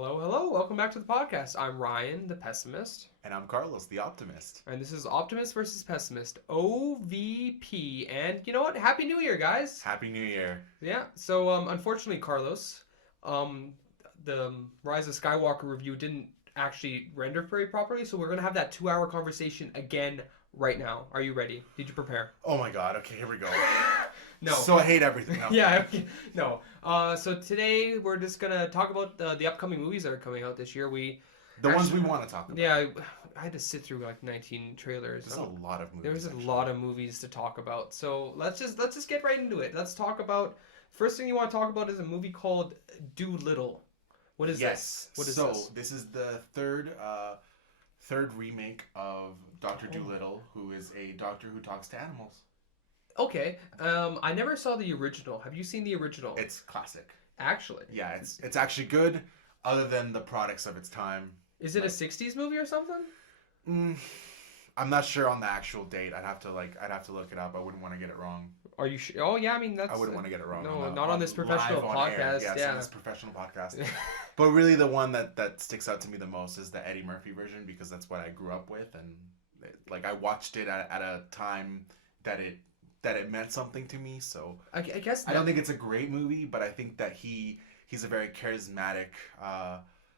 Hello, hello. Welcome back to the podcast. I'm Ryan, the pessimist. And I'm Carlos, the optimist. And this is Optimist versus Pessimist, OVP. And you know what? Happy New Year, guys. Happy New Year. Yeah. So, unfortunately, Carlos, the Rise of Skywalker review didn't actually render very properly. So we're going to have that 2-hour conversation again right now. Are you ready? Did you prepare? Oh my god, okay, here we go. No. So I hate everything. No. Yeah, no. So today we're just going to talk about the upcoming movies that are coming out this year. The ones we want to talk about. Yeah, I had to sit through like 19 trailers. There's a lot of movies. There was a lot of movies to talk about. So let's just get right into it. Let's talk about first thing you want to talk about is a movie called Doolittle. What is this? What is this? This is the third remake of Dr. Doolittle, who is a doctor who talks to animals. Okay. I never saw the original. Have you seen the original? It's classic. Actually. Yeah, it's actually good, other than the products of its time. Is it a 60s movie or something? I'm not sure on the actual date. I'd have to look it up. I wouldn't want to get it wrong. Are you sure? Oh yeah, I mean that's. I wouldn't want to get it wrong. No, not on this professional podcast. Yes, yeah, on this professional podcast. But really, the one that sticks out to me the most is the Eddie Murphy version, because that's what I grew up with, and I watched it at a time that it meant something to me. So I guess I don't think it's a great movie, but I think that he's a very charismatic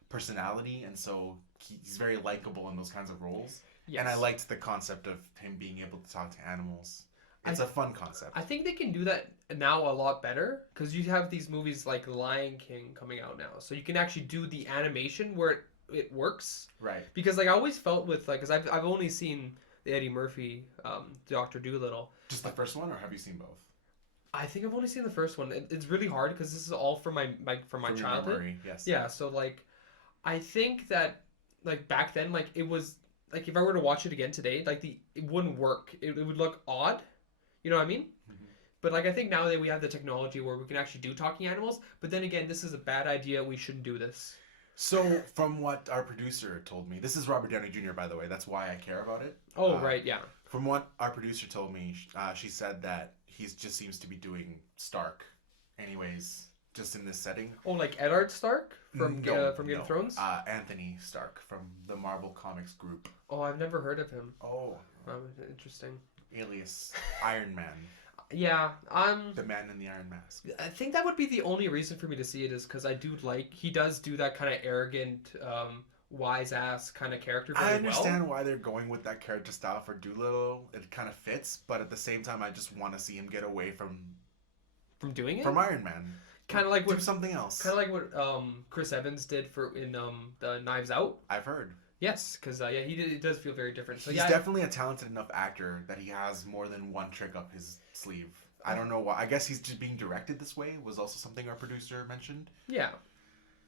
personality, and so he's very likable in those kinds of roles. Yes. And I liked the concept of him being able to talk to animals. It's a fun concept. I think they can do that now a lot better because you have these movies like Lion King coming out now, so you can actually do the animation where it works. Right. Because I always felt with because I've only seen the Eddie Murphy Dr. Doolittle. Just the first one, or have you seen both? I think I've only seen the first one. It's really hard because this is all from my childhood. Memory, yes. Yeah. So I think that back then it was if I were to watch it again today it wouldn't work. It would look odd. You know what I mean? Mm-hmm. But I think now that we have the technology where we can actually do talking animals, but then again, this is a bad idea. We shouldn't do this. So, from what our producer told me, this is Robert Downey Jr., by the way. That's why I care about it. Oh, right, yeah. From what our producer told me, she said that he just seems to be doing Stark, anyways, just in this setting. Oh, like Eddard Stark from Game of Thrones? Anthony Stark from the Marvel Comics group. Oh, I've never heard of him. Oh. Interesting. Alias Iron Man. Yeah, the man in the iron mask. I think that would be the only reason for me to see it is because I do he does do that kind of arrogant, wise ass kind of character. I understand why they're going with that character style for Doolittle. It kind of fits, but at the same time, I just want to see him get away from doing it. From Iron Man. Kind of like do something else. Kind of like what Chris Evans did in the Knives Out. I've heard. Yes, because it does feel very different. So he's definitely a talented enough actor that he has more than one trick up his sleeve. I don't know why. I guess he's just being directed this way. Was also something our producer mentioned. Yeah,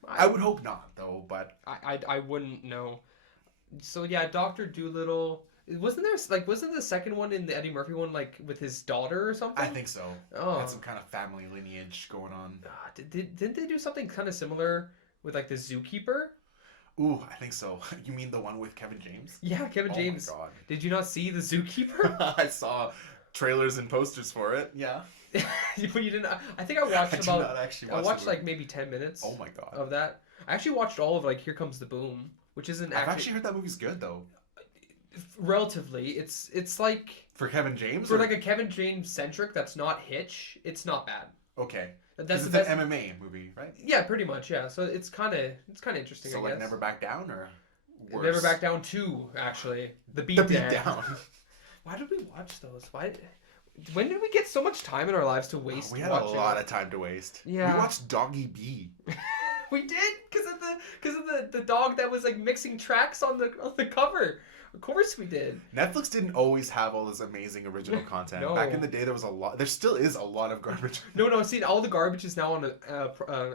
I would hope not, though. But I wouldn't know. So yeah, Dr. Doolittle. Wasn't the second one in the Eddie Murphy one with his daughter or something? I think so. Oh, had some kind of family lineage going on. Didn't they do something kind of similar with the Zookeeper? Ooh, I think so. You mean the one with Kevin James? Yeah, Kevin James. Oh my god. Did you not see the Zookeeper? I saw trailers and posters for it. Yeah. But you didn't. I think I watched I watched maybe 10 minutes. Oh my god. Of that. I actually watched all of Here Comes the Boom, which isn't. I've actually heard that movie's good though. Relatively, it's like for Kevin James. For a Kevin James centric that's not Hitch. It's not bad. Okay. That's an MMA movie, right? Yeah, pretty much. Yeah, so it's kind of interesting. So I guess. Never Back Down or worse? Never Back Down 2, actually. The Beat Down. Why did we watch those? When did we get so much time in our lives to waste? We had a lot of time to waste. Yeah, we watched Doggy B. We did because of the dog that was mixing tracks on the cover. Of course we did. Netflix didn't always have all this amazing original content. No. Back in the day, there was a lot. There still is a lot of garbage. No. See, all the garbage is now on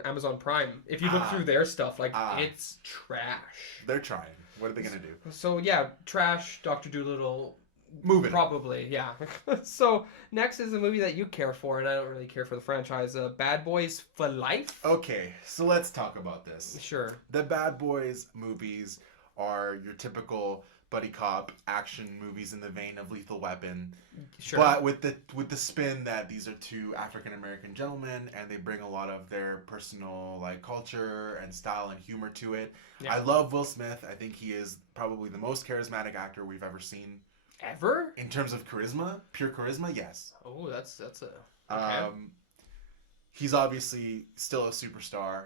Amazon Prime. If you look through their stuff, it's trash. They're trying. What are they gonna do? So yeah, trash. Dr. Doolittle. Moving. Probably, yeah. So next is a movie that you care for, and I don't really care for the franchise. Bad Boys for Life. Okay, so let's talk about this. Sure. The Bad Boys movies are your typical buddy cop action movies in the vein of Lethal Weapon, Sure. but with the spin that these are two African American gentlemen and they bring a lot of their personal like culture and style and humor to it. Yeah. I love Will Smith. I think he is probably the most charismatic actor we've ever seen. Ever? In terms of charisma, pure charisma, yes. Oh, that's a okay. He's obviously still a superstar.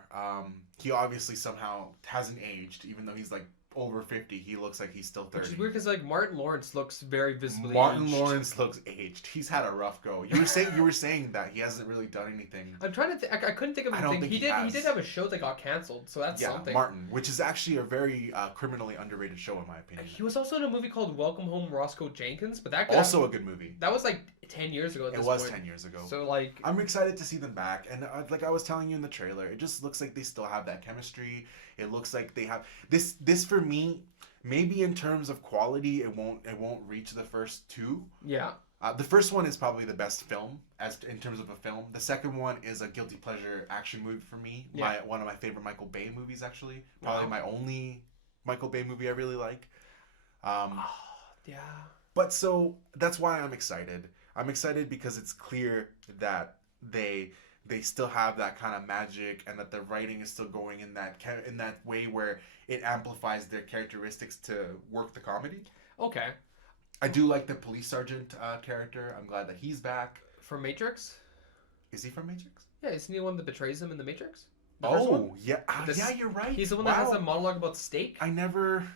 He obviously somehow hasn't aged, even though he's like over 50. He looks like he's still 30. Which is weird because like Martin Lawrence looks very visibly Martin aged. Lawrence looks aged. He's had a rough go. You were saying that he hasn't really done anything. I'm trying to. I couldn't think of I anything. don't think He he did. has. He did have a show that got canceled, so that's Yeah, something. Martin, which is actually a very criminally underrated show in my opinion. He was also in a movie called Welcome Home, Roscoe Jenkins, but that Also a good movie. that was like 10 years ago. At It this was point. 10 years ago. So like, I'm excited to see them back, and like I was telling you in the trailer, it just looks like they still have that chemistry. It looks like they have this. This for me, maybe in terms of quality, it won't reach the first two. yeah, The first one is probably the best film as in terms of a film. The second one is a guilty pleasure action movie for me. Yeah. One of my favorite Michael Bay movies, actually. Probably Wow. my only Michael Bay movie I really like. yeah. But so that's why I'm excited. I'm excited because it's clear that they still have that kind of magic and that the writing is still going in that way where it amplifies their characteristics to work the comedy. Okay. I do like the police sergeant character. I'm glad that he's back. From Matrix. Is he from Matrix? Yeah, isn't he the one that betrays him in the Matrix? The first one? Yeah. This- Yeah, you're right. He's the one that has Wow. a monologue about steak. I never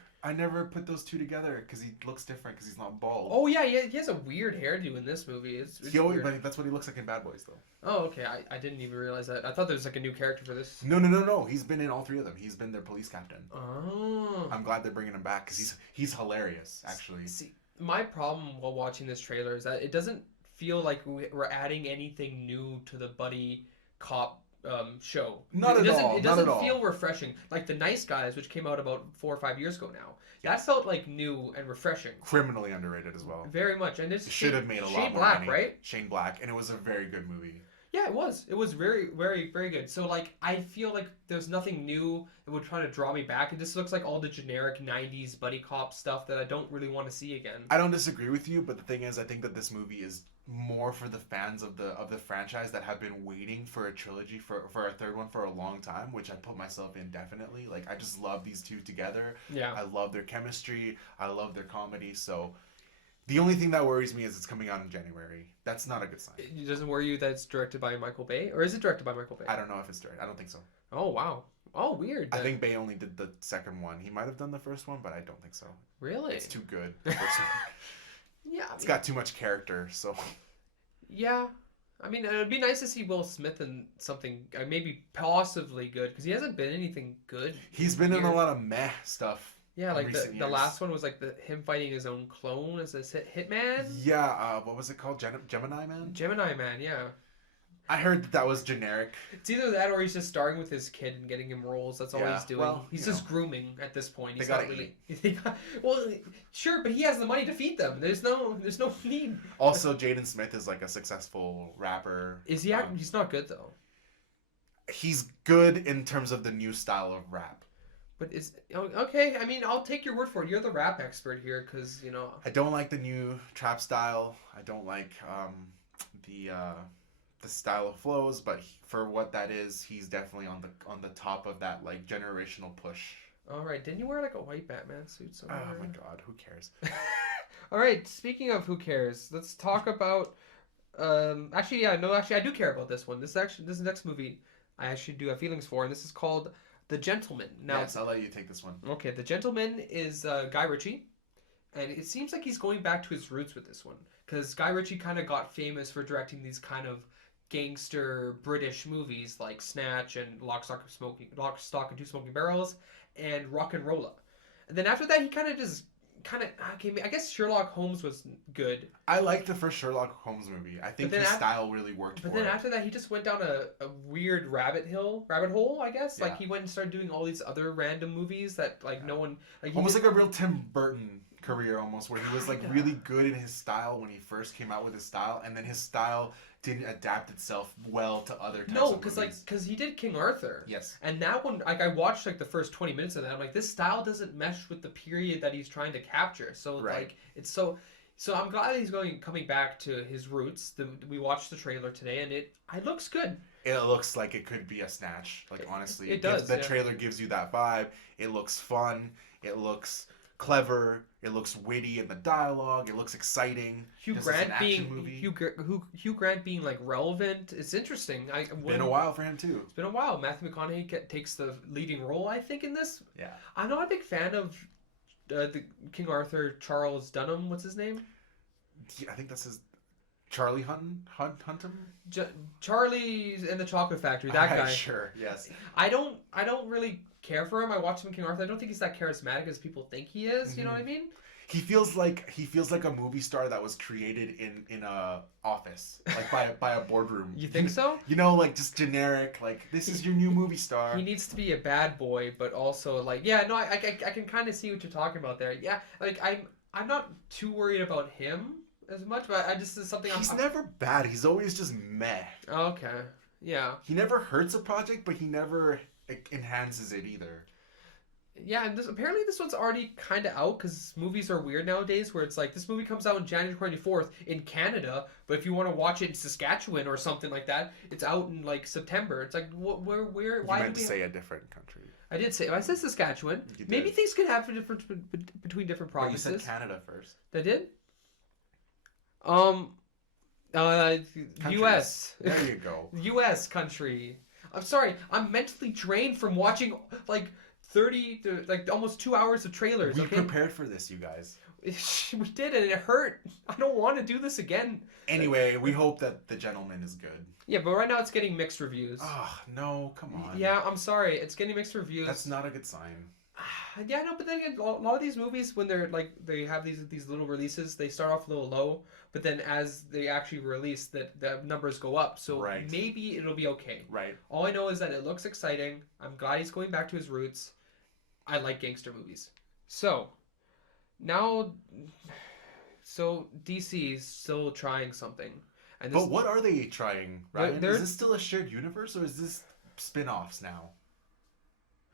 put those two together because he looks different because he's not bald. Oh yeah, he has a weird hairdo in this movie. It's He always, weird. but that's what he looks like in Bad Boys, though. Oh okay, I didn't even realize that. I thought there was like a new character for this. No. He's been in all three of them. He's been their police captain. Oh. I'm glad they're bringing him back because he's hilarious, actually. See, my problem while watching this trailer is that it doesn't feel like we're adding anything new to the buddy cop show. Not it at doesn't, all, It not doesn't at all. feel refreshing. Like The Nice Guys, which came out about 4 or 5 years ago now. That felt like new and refreshing. Criminally underrated as well. Very much. And this Should have made a lot Shane more Black, money. right? Shane Black, and it was a very good movie. Yeah, it was. It was very, very, very good. So, like, I feel like there's nothing new that would try to draw me back. It just looks like all the generic 90s buddy cop stuff that I don't really want to see again. I don't disagree with you, but the thing is, I think that this movie is more for the fans of the franchise that have been waiting for a trilogy for a third one for a long time, which I put myself in definitely. Like, I just love these two together. Yeah. I love their chemistry. I love their comedy. So the only thing that worries me is it's coming out in January. That's not a good sign. It doesn't worry you that it's directed by Michael Bay? Or is it directed by Michael Bay? I don't know if it's direct. I don't think so. Oh, wow. Oh, weird. I think Bay only did the second one. He might have done the first one, but I don't think so. Really? It's too good. The first one. Yeah. It's got too much character, so. Yeah. I mean, it'd be nice to see Will Smith in something maybe possibly good because he hasn't been anything good. He's been in a years. lot of meh stuff. Yeah, in like recent the years. last one was like him fighting his own clone as a hitman. Yeah, what was it called? Gemini Man? Gemini Man, yeah. I heard that was generic. It's either that or he's just starring with his kid and getting him roles. That's all Yeah, he's doing. well, He's you just know. grooming at this point. They He's gotta not really. Well, sure, but he has the money to feed them. There's no need. Also, Jaden Smith is like a successful rapper. Is he? He's not good though. He's good in terms of the new style of rap. But is okay. I mean, I'll take your word for it. You're the rap expert here, because you know. I don't like the new trap style. I don't like the style of flows, but for what that is, he's definitely on the top of that like generational push. All right, didn't you wear like a white Batman suit somewhere? Oh my god, who cares? All right, speaking of who cares, let's talk about. Actually, I do care about this one. This next movie, I actually do have feelings for, and this is called The Gentleman. Now, Yes, I'll let you take this one. okay, The Gentleman is Guy Ritchie, and it seems like he's going back to his roots with this one, because Guy Ritchie kind of got famous for directing these kind of gangster British movies like Snatch and Lock, Stock, and Two Smoking Barrels and Rock and Rolla. And then after that, he okay, I guess Sherlock Holmes was good. I liked the first Sherlock Holmes movie. I think then his af- style really worked But for then it. after that, he just went down a weird rabbit hole, I guess. Like Yeah. he went and started doing all these other random movies that like no one like. Almost like a real Tim Burton career, almost, where he was like really good in his style when he first came out with his style, and then his style didn't adapt itself well to other types No, of movies. because he did King Arthur. Yes. And that one, like I watched like the first 20 minutes of that. I'm like, this style doesn't mesh with the period that he's trying to capture. So Right. like it's so I'm glad that he's coming back to his roots. We watched the trailer today, and it looks good. It looks like it could be a snatch. Like honestly, It does. The Yeah. trailer gives you that vibe. It looks fun. It looks clever. It looks witty in the dialogue. It looks exciting. Hugh This is Grant an action being movie. Hugh Grant being like relevant. It's interesting. Been a while for him too. It's been a while. Matthew McConaughey takes the leading role, I think, in this. Yeah. I'm not a big fan of the King Arthur Charles Dunham. What's his name? I think that's his Charlie Hunnam. Charlie and the Chocolate Factory. That guy. Sure. Yes. I don't really care for him. I watched him in King Arthur. I don't think he's that charismatic as people think he is. You know what I mean? He feels like a movie star that was created in a office, like by a boardroom. You think so? You know, like just generic. Like this is your new movie star. He needs to be a bad boy, but also like I can kind of see what you're talking about there. Yeah, like I'm not too worried about him as much, but I just is something. He's never bad. He's always just meh. Okay. Yeah. He never hurts a project, but he never enhances it either. Yeah, and apparently this one's already kind of out because movies are weird nowadays where it's like this movie comes out on January 24th in Canada, but if you want to watch it in Saskatchewan or something like that, it's out in like September. It's like, where, why You meant to say a different country. I said Saskatchewan. Maybe things could have a difference between different provinces. Well, you said Canada first. They did? U.S. There you go. U.S. country. I'm sorry, I'm mentally drained from watching like 30 to like almost 2 hours of trailers. We okay? prepared for this, you guys. We did, and it hurt. I don't want to do this again. Anyway, we hope that The Gentleman is good. Yeah, but right now it's getting mixed reviews. Oh, no, come on. Yeah, I'm sorry. It's getting mixed reviews. That's not a good sign. Yeah, no, but then again, a lot of these movies, when they're like, they have these little releases, they start off a little low, but then as they actually release, the numbers go up. So Right. maybe it'll be okay. Right. All I know is that it looks exciting. I'm glad he's going back to his roots. I like gangster movies. So, now, DC's still trying something. And this, But what are they trying, Ryan? They're- Is this still a shared universe, or is this spin-offs now?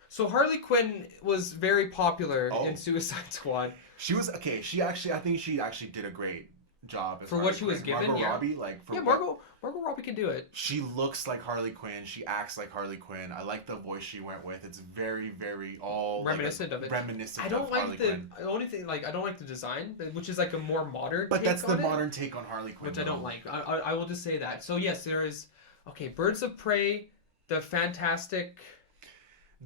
So Harley Quinn was very popular Oh. in Suicide Squad. She was okay. I think she actually did a great job as For what Harley she was Quinn. given, Margot yeah. Robbie, like for Yeah, what- Margot Robbie can do it. She looks like Harley Quinn. She acts like Harley Quinn. I like the voice she went with. It's very, very all Reminiscent of it. Reminiscent I don't of like Harley the Quinn. only thing I don't like the design, which is like a more modern. But take that's the on it, modern take on Harley Quinn, which I don't though. like. I will just say that. So yes, there is. Okay, Birds of Prey, the Fantastic.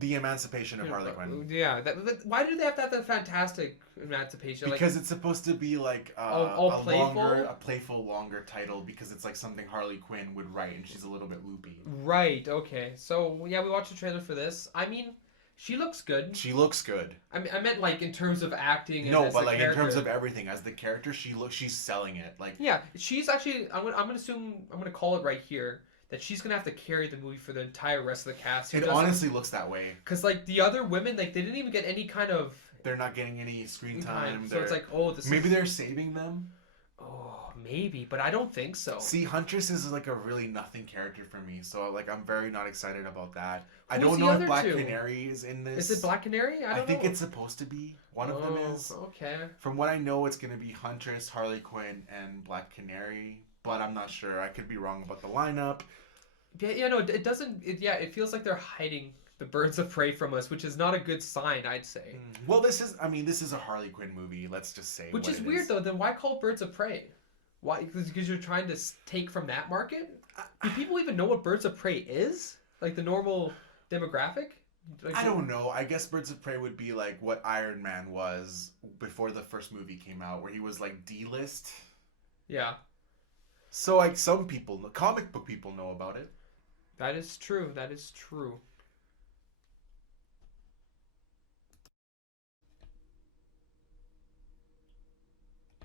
The emancipation of Harley Quinn. Yeah, but why do they have to have the Fantastic Emancipation? Because it's supposed to be like all a playful? playful, longer title. Because it's like something Harley Quinn would write, and she's a little bit loopy. Right. Okay. So yeah, we watched the trailer for this. I mean, she looks good. She looks good. I mean, I meant like in terms of acting. And No, as but a like character. in terms of everything, as the character, she's selling it. Like Yeah, she's actually. I'm gonna call it right here that she's gonna have to carry the movie for the entire rest of the cast. it honestly looks that way. Because like the other women, like they didn't even get any kind of They're not getting any screen time. So it's like, oh, maybe they're saving them. Oh, maybe, but I don't think so. See, Huntress is like a really nothing character for me, so like I'm very not excited about that. I Who's don't the know other if Black two? Canary is in this. Is it Black Canary? I don't think know. it's supposed to be. One of them is. Okay. From what I know, it's gonna be Huntress, Harley Quinn, and Black Canary, but I'm not sure. I could be wrong about the lineup. Yeah, no, it doesn't. It feels like they're hiding the Birds of Prey from us, which is not a good sign, I'd say. Well, this is a Harley Quinn movie. Let's just say. Which is weird though. Then why call Birds of Prey? Why? Because you're trying to take from that market. Do people even know what Birds of Prey is? Like the normal demographic? Like, I don't know. I guess Birds of Prey would be like what Iron Man was before the first movie came out, where he was like D-list. Yeah. So like some people, comic book people, know about it. That is true. That is true.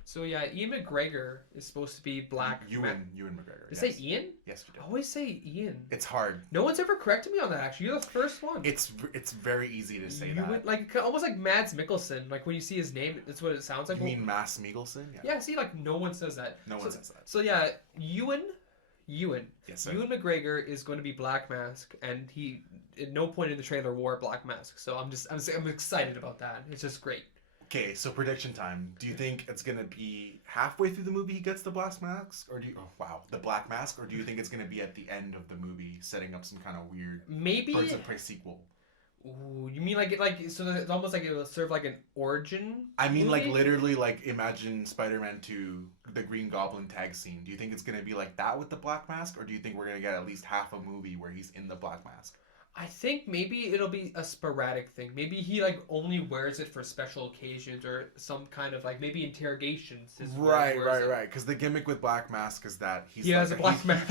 So yeah, Ian McGregor is supposed to be Black. Ewan McGregor. Did you say Ian? Yes, you did. I always say Ian. It's hard. No one's ever corrected me on that. Actually, you're the first one. It's very easy to say that. Would, like almost like Mads Mikkelsen. Like when you see his name, that's what it sounds like. You mean Mads Mikkelsen? Yeah. See, like no one says that. No one says that. So yeah, Ewan Ewan. Yes, sir. Ewan McGregor is going to be Black Mask, and he at no point in the trailer wore a black mask. So I'm excited about that. It's just great. Okay, so prediction time. Do you think it's gonna be halfway through the movie he gets the black mask, or do you? Oh, wow, the black mask, or do you think it's gonna be at the end of the movie, setting up some kind of weird Maybe. Birds of Prey sequel? Ooh, you mean like so that it's almost like it will serve like an origin? I mean, like movie? literally, like imagine Spider-Man 2, the Green Goblin tag scene. Do you think it's gonna be like that with the black mask, or do you think we're gonna get at least half a movie where he's in the black mask? I think maybe it'll be a sporadic thing. Maybe he like only wears it for special occasions or some kind of like maybe interrogations. Is where he wears it. Right. Because the gimmick with Black Mask is that he's He has a black he's, mask.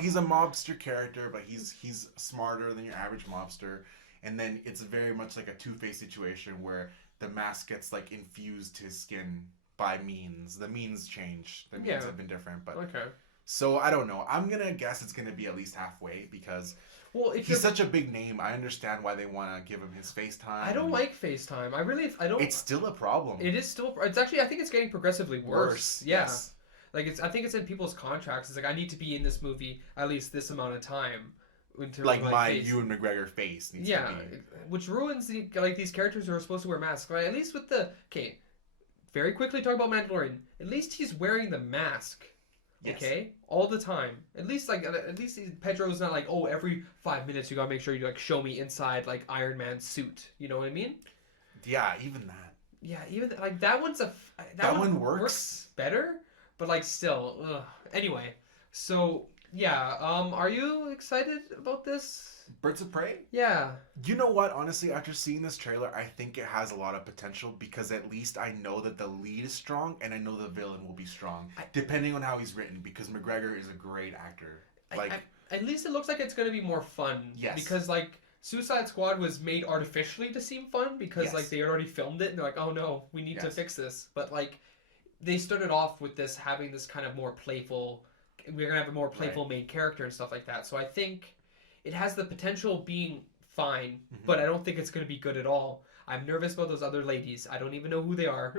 he's a mobster character, but he's smarter than your average mobster. And then it's very much like a Two-Face situation where the mask gets like infused to his skin by means. The means change. The means have been different, but Okay. so I don't know. I'm gonna guess it's gonna be at least halfway because Well, if he's such a big name. I understand why they want to give him his FaceTime. I don't like FaceTime. I don't. It's still a problem. It is still. It's actually. I think it's getting progressively worse. Yeah. Yes. Like it's. I think it's in people's contracts. It's like I need to be in this movie at least this amount of time. In terms Like of, my face. Ewan McGregor face needs Yeah, to be. which ruins like these characters who are supposed to wear masks. Right? At least with the very quickly talk about Mandalorian. At least he's wearing the mask. Yes. Okay, all the time. At least Pedro's not like, oh, every 5 minutes you gotta make sure you like show me inside like Iron Man's suit. You know what I mean? Yeah, even that. Yeah, even like that one's that one works better, but like still. Ugh. Anyway, so yeah, are you excited about this? Birds of Prey? Yeah. You know what? Honestly, after seeing this trailer, I think it has a lot of potential because at least I know that the lead is strong and I know the villain will be strong, depending on how he's written. Because McGregor is a great actor. At least it looks like it's gonna be more fun. Yes. Because like Suicide Squad was made artificially to seem fun because like they had already filmed it and they're like, oh no, we need to fix this. But like they started off with this having this kind of more playful. We're gonna have a more playful main character and stuff like that. So I think it has the potential of being fine, but I don't think it's going to be good at all. I'm nervous about those other ladies. I don't even know who they are.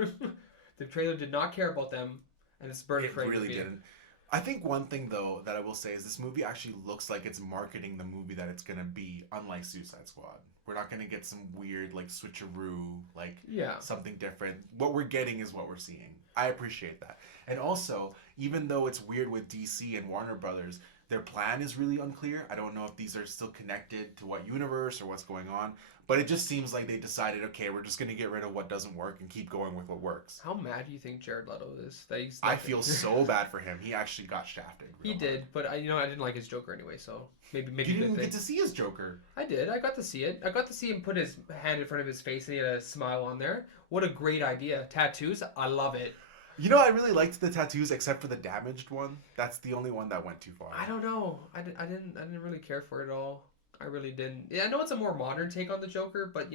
The trailer did not care about them, and it's Bird of Prey. It really didn't. I think one thing though that I will say is this movie actually looks like it's marketing the movie that it's gonna be, unlike Suicide Squad. We're not gonna get some weird like switcheroo, like something different. What we're getting is what we're seeing. I appreciate that. And also, even though it's weird with DC and Warner Brothers, their plan is really unclear. I don't know if these are still connected to what universe or what's going on, but it just seems like they decided, okay, we're just going to get rid of what doesn't work and keep going with what works. How mad do you think Jared Leto is? That he's I feel so bad for him. He actually got shafted. He did, but I didn't like his Joker anyway, so maybe you didn't get to see his Joker. I did. I got to see it. I got to see him put his hand in front of his face and he had a smile on there. What a great idea. Tattoos, I love it. You know, I really liked the tattoos except for the damaged one. That's the only one that went too far. I don't know. I didn't really care for it at all. I really didn't. Yeah, I know it's a more modern take on the Joker, but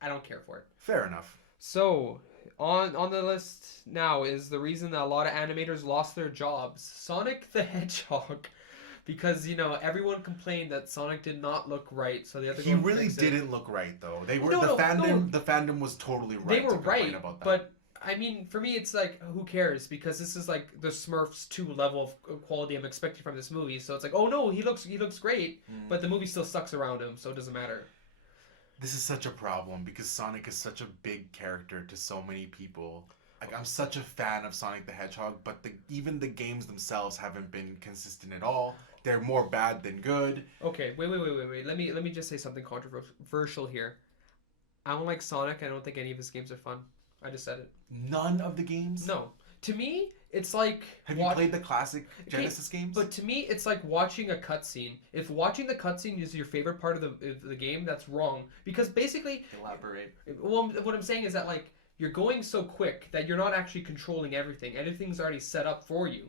I don't care for it. Fair enough. So, on the list now is the reason that a lot of animators lost their jobs. Sonic the Hedgehog. Because, everyone complained that Sonic did not look right, so they had to go He and really fix it. didn't look right though. The fandom was totally right. They were to complain right, about that. but I mean, for me, it's like, who cares? Because this is like the Smurfs 2 level of quality I'm expecting from this movie. So it's like, oh no, he looks great, but the movie still sucks around him, so it doesn't matter. This is such a problem because Sonic is such a big character to so many people. Like, I'm such a fan of Sonic the Hedgehog, but even the games themselves haven't been consistent at all. They're more bad than good. Okay, wait. Let me just say something controversial here. I don't like Sonic. I don't think any of his games are fun. I just said it. None of the games? No. To me, it's like... Have you played the classic Genesis games? But to me, it's like watching a cutscene. If watching the cutscene is your favorite part of the game, that's wrong. Because basically... Elaborate. Well, what I'm saying is that, like, you're going so quick that you're not actually controlling everything. Everything's already set up for you.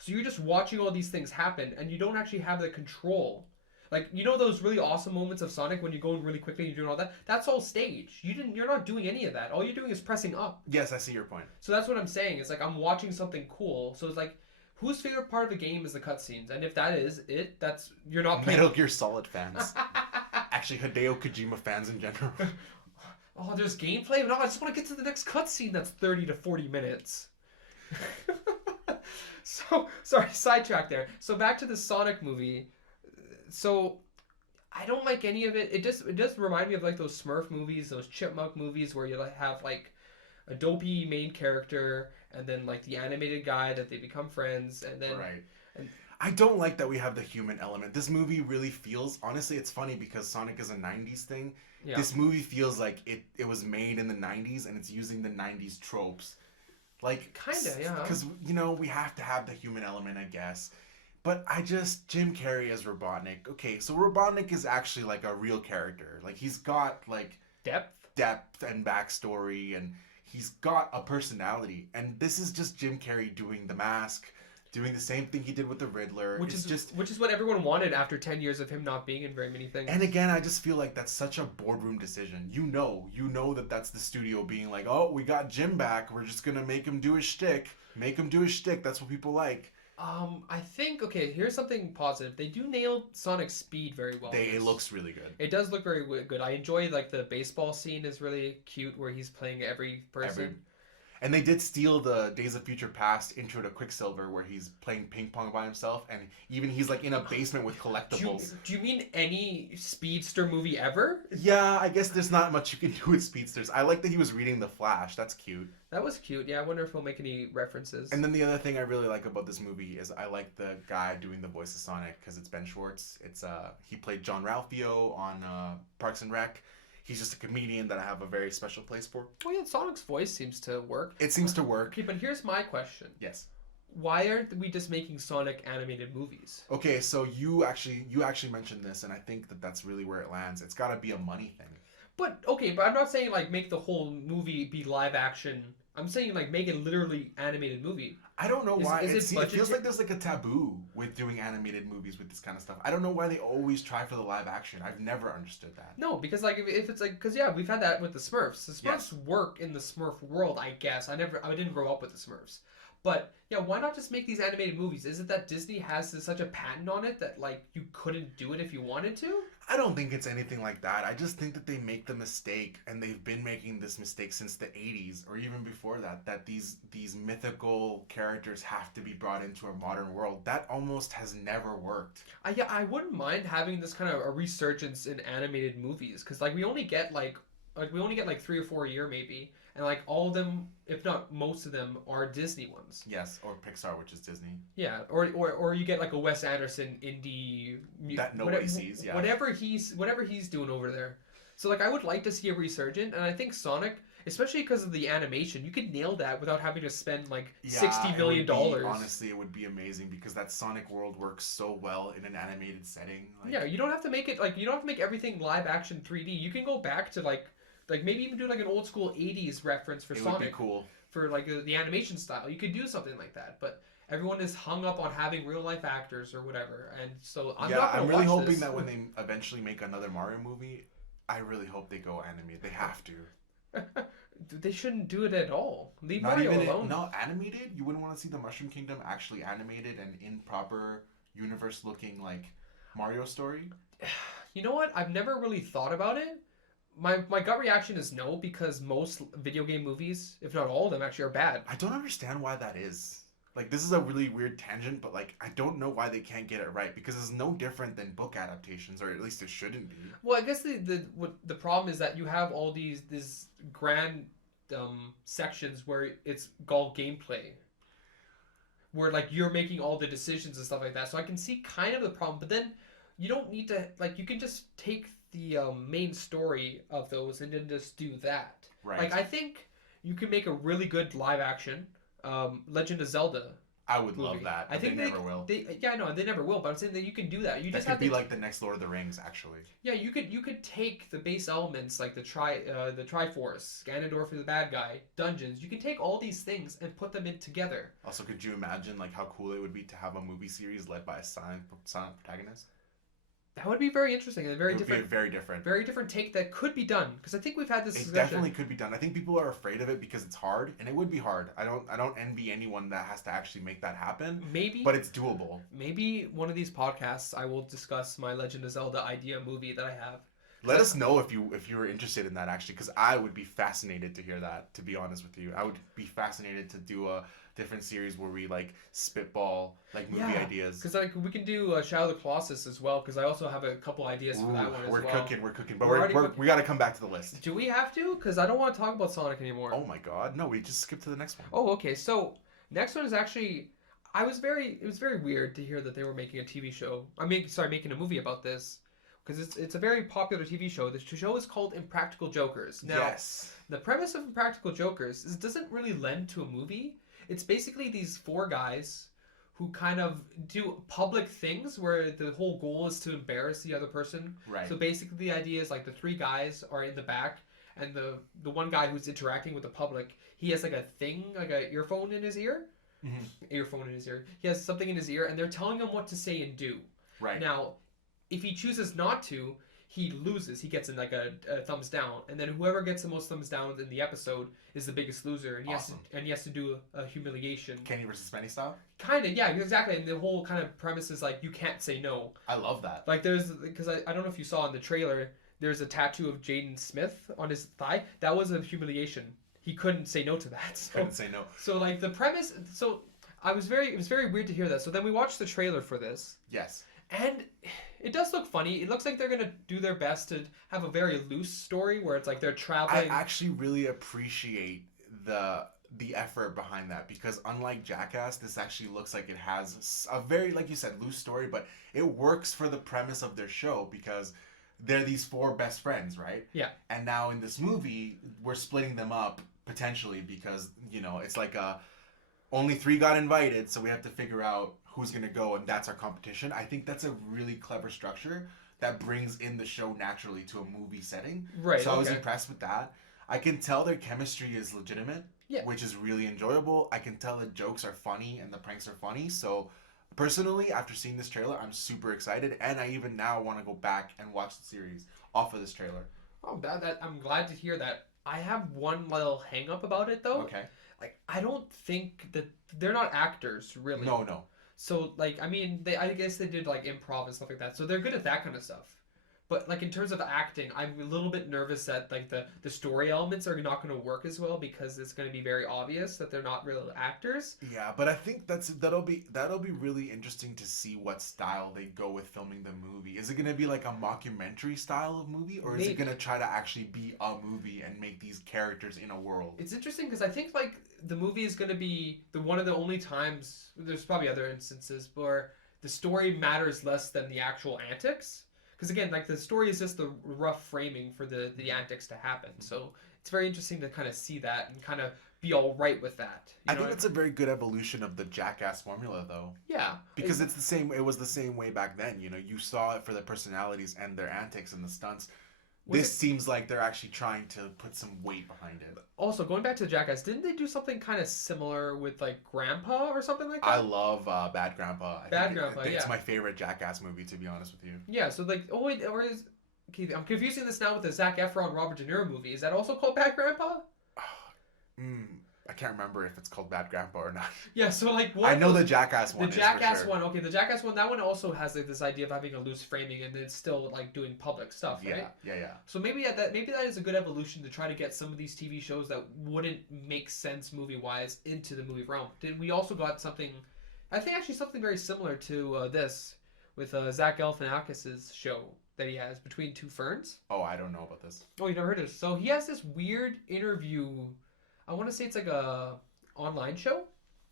So you're just watching all these things happen, and you don't actually have the control. Like, those really awesome moments of Sonic when you're going really quickly and you're doing all that? That's all staged. You're not doing any of that. All you're doing is pressing up. Yes, I see your point. So that's what I'm saying. It's like I'm watching something cool. So it's like, whose favorite part of the game is the cutscenes? And if that is it, you're not playing. Metal Gear Solid fans. Actually, Hideo Kojima fans in general. Oh, there's gameplay? No, I just want to get to the next cutscene that's 30 to 40 minutes. So sorry, sidetrack there. So back to the Sonic movie. So I don't like any of it. It does remind me of like those Smurf movies, those Chipmunk movies where you like have like a dopey main character and then like the animated guy that they become friends and then Right. and I don't like that we have the human element. This movie really feels, honestly, it's funny because Sonic is a 90s thing. yeah, This movie feels like it was made in the 90s and it's using the 90s tropes. Like, kinda, yeah. because, we have to have the human element, I guess. But Jim Carrey as Robotnik. Okay, so Robotnik is actually like a real character. Like, he's got like Depth. depth and backstory and he's got a personality. And this is just Jim Carrey doing the mask, doing the same thing he did with the Riddler. Which is what everyone wanted after 10 years of him not being in very many things. And again, I just feel like that's such a boardroom decision. You know that that's the studio being like, oh, we got Jim back. We're just gonna make him do his shtick. Make him do his shtick. That's what people like. I think okay. Here's something positive. They do nail Sonic's speed very well. It looks really good. It does look very good. I enjoy like the baseball scene is really cute where he's playing every person. And they did steal the Days of Future Past intro to Quicksilver where he's playing ping pong by himself and even he's like in a basement with collectibles. Do you mean any speedster movie ever? Yeah, I guess there's not much you can do with speedsters. I like that he was reading The Flash. That's cute. That was cute. Yeah, I wonder if he'll make any references. And then the other thing I really like about this movie is I like the guy doing the voice of Sonic because it's Ben Schwartz. It's he played John Ralphio on Parks and Rec. He's just a comedian that I have a very special place for. Well, yeah, Sonic's voice seems to work. It seems to work. Okay, but here's my question. Yes. Why aren't we just making Sonic animated movies? Okay, so you actually mentioned this, and I think that's really where it lands. It's got to be a money thing. But I'm not saying like make the whole movie be live action. I'm saying like make it literally animated movie. I don't know why. Is It feels like there's like a taboo with doing animated movies with this kind of stuff. I don't know why they always try for the live action. I've never understood that. No, because like if it's like because yeah, we've had that with the Smurfs. The Smurfs Yes. work in the Smurf world, I guess. I didn't grow up with the Smurfs. But yeah, why not just make these animated movies? Is it that Disney has such a patent on it that like you couldn't do it if you wanted to? I don't think it's anything like that. I just think that they make the mistake, and they've been making this mistake since the 80s or even before that these mythical characters have to be brought into a modern world. That almost has never worked. I wouldn't mind having this kind of a resurgence in animated movies because like we only get like 3 or 4 a year maybe, and like all of them, if not most of them, are Disney ones. Yes, or Pixar, which is Disney. Yeah, or you get like a Wes Anderson indie That nobody sees, yeah. Whatever he's doing over there. So like I would like to see a resurgent, and I think Sonic, especially because of the animation, you could nail that without having to spend like $60 million. Honestly, it would be amazing because that Sonic world works so well in an animated setting. Like, yeah, you don't have to make it like you don't have to make everything live action 3D. You can go back to like maybe even do like an old school 80s reference for Sonic. It would be cool. For like the animation style. You could do something like that, but everyone is hung up on having real life actors or whatever. And so I'm really hoping that when they eventually make another Mario movie, I really hope they go animated. They have to. They shouldn't do it at all. Leave Not Mario even alone. Not animated? You wouldn't want to see the Mushroom Kingdom actually animated and in proper universe looking like Mario story? You know what? I've never really thought about it. My gut reaction is no, because most video game movies, if not all of them, actually are bad. I don't understand why that is. Like, this is a really weird tangent, but like I don't know why they can't get it right because it's no different than book adaptations, or at least it shouldn't be. Well, I guess the problem is that you have all these grand sections where it's all gameplay, where like you're making all the decisions and stuff like that. So I can see kind of the problem, but then you don't need to like you can just take the main story of those and then just do that. Right. Like I think you can make a really good live action Legend of Zelda. I would movie. love that. But I think they never will. Yeah, I know they never will. But I'm saying that you can do that. You that just could have be to like the next Lord of the Rings, actually. Yeah, you could take the base elements like the Triforce, Ganondorf is the bad guy, dungeons. You can take all these things and put them in together. Also, could you imagine like how cool it would be to have a movie series led by a silent protagonist? That would be very interesting and very different. Very different. Very different take that could be done because I think we've had this. It definitely could be done. I think people are afraid of it because it's hard, and it would be hard. I don't envy anyone that has to actually make that happen. Maybe, but it's doable. Maybe one of these podcasts I will discuss my Legend of Zelda idea movie that I have. Let us know if you were interested in that actually, because I would be fascinated to hear that. To be honest with you, I would be fascinated to do a different series where we like spitball like movie ideas. Because like we can do Shadow of the Colossus as well. Because I also have a couple ideas for that one as we're well. We're cooking, but we got to come back to the list. Do we have to? Because I don't want to talk about Sonic anymore. Oh my God, no! We just skip to the next one. Oh, okay. So next one is actually, it was very weird to hear that they were making a TV show. Making a movie about this. Because it's a very popular TV show. The show is called Impractical Jokers. Now, yes. The premise of Impractical Jokers is it doesn't really lend to a movie. It's basically these four guys who kind of do public things where the whole goal is to embarrass the other person. Right. So basically the idea is like the three guys are in the back and the one guy who's interacting with the public, he has like a thing, like a earphone in his ear. Mm-hmm. Earphone in his ear. He has something in his ear and they're telling him what to say and do. Right. Now, if he chooses not to, he loses. He gets like a thumbs down, and then whoever gets the most thumbs down in the episode is the biggest loser, and he has to do a humiliation. Kenny versus Benny style. Kind of, yeah, exactly. And the whole kind of premise is like you can't say no. I love that. Like because I don't know if you saw in the trailer, there's a tattoo of Jaden Smith on his thigh. That was a humiliation. He couldn't say no to that. So, couldn't say no. So like the premise, so it was very weird to hear that. So then we watched the trailer for this. Yes. And it does look funny. It looks like they're going to do their best to have a very loose story where it's like they're traveling. I actually really appreciate the effort behind that because unlike Jackass, this actually looks like it has a very, like you said, loose story, but it works for the premise of their show because they're these four best friends, right? Yeah. And now in this movie, we're splitting them up potentially because, it's like only three got invited, so we have to figure out who's going to go, and that's our competition. I think that's a really clever structure that brings in the show naturally to a movie setting. Right. So I was impressed with that. I can tell their chemistry is legitimate, which is really enjoyable. I can tell the jokes are funny and the pranks are funny. So personally, after seeing this trailer, I'm super excited, and I even now want to go back and watch the series off of this trailer. Oh, that I'm glad to hear that. I have one little hang up about it though. Okay. Like I don't think that they're not actors really. No. So like I guess they did like improv and stuff like that. So they're good at that kind of stuff. But like in terms of acting, I'm a little bit nervous that like the story elements are not going to work as well because it's going to be very obvious that they're not real actors. Yeah, but I think that'll be really interesting to see what style they go with filming the movie. Is it going to be like a mockumentary style of movie, or is it going to try to actually be a movie and make these characters in a world? It's interesting because I think like the movie is going to be one of the only times. There's probably other instances where the story matters less than the actual antics. Because again, like the story is just the rough framing for the antics to happen. So it's very interesting to kind of see that and kind of be all right with that. I think it's a very good evolution of the Jackass formula, though. Yeah, because it's the same. It was the same way back then. You saw it for the personalities and their antics and the stunts. This seems like they're actually trying to put some weight behind it. Also, going back to Jackass, didn't they do something kind of similar with like Grandpa or something like that? I love Bad Grandpa. Grandpa, it's my favorite Jackass movie, to be honest with you. Yeah, so like, I'm confusing this now with the Zac Efron Robert De Niro movie. Is that also called Bad Grandpa? I can't remember if it's called Bad Grandpa or not. Yeah, so like I know the Jackass one. The Jackass one, okay. The Jackass one, that one also has like this idea of having a loose framing and it's still like doing public stuff, right? Yeah. So maybe that is a good evolution to try to get some of these TV shows that wouldn't make sense movie wise into the movie realm. We also got something, I think actually something very similar to this with Zach Galifianakis' show that he has, Between Two Ferns. Oh, I don't know about this. Oh, you never heard of this? So he has this weird interview. I want to say it's like a online show.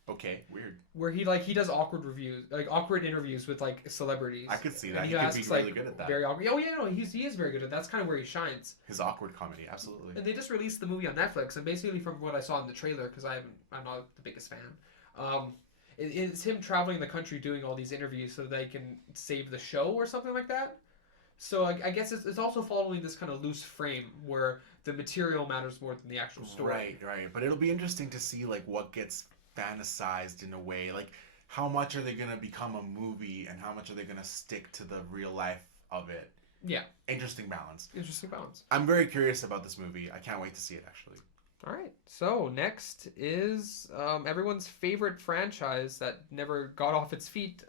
Okay, weird. Where he does awkward reviews, like awkward interviews with like celebrities. I could see that. He could be really good at that. Very awkward. Oh yeah, no, he is very good at that. That's kind of where he shines. His awkward comedy, absolutely. And they just released the movie on Netflix, and basically from what I saw in the trailer, because I'm not the biggest fan, it's him traveling the country doing all these interviews so they can save the show or something like that. So I guess it's also following this kind of loose frame where the material matters more than the actual story. Right. But it'll be interesting to see like what gets fantasized in a way. Like how much are they going to become a movie and how much are they going to stick to the real life of it? Yeah. Interesting balance. I'm very curious about this movie. I can't wait to see it actually. All right. So next is everyone's favorite franchise that never got off its feet,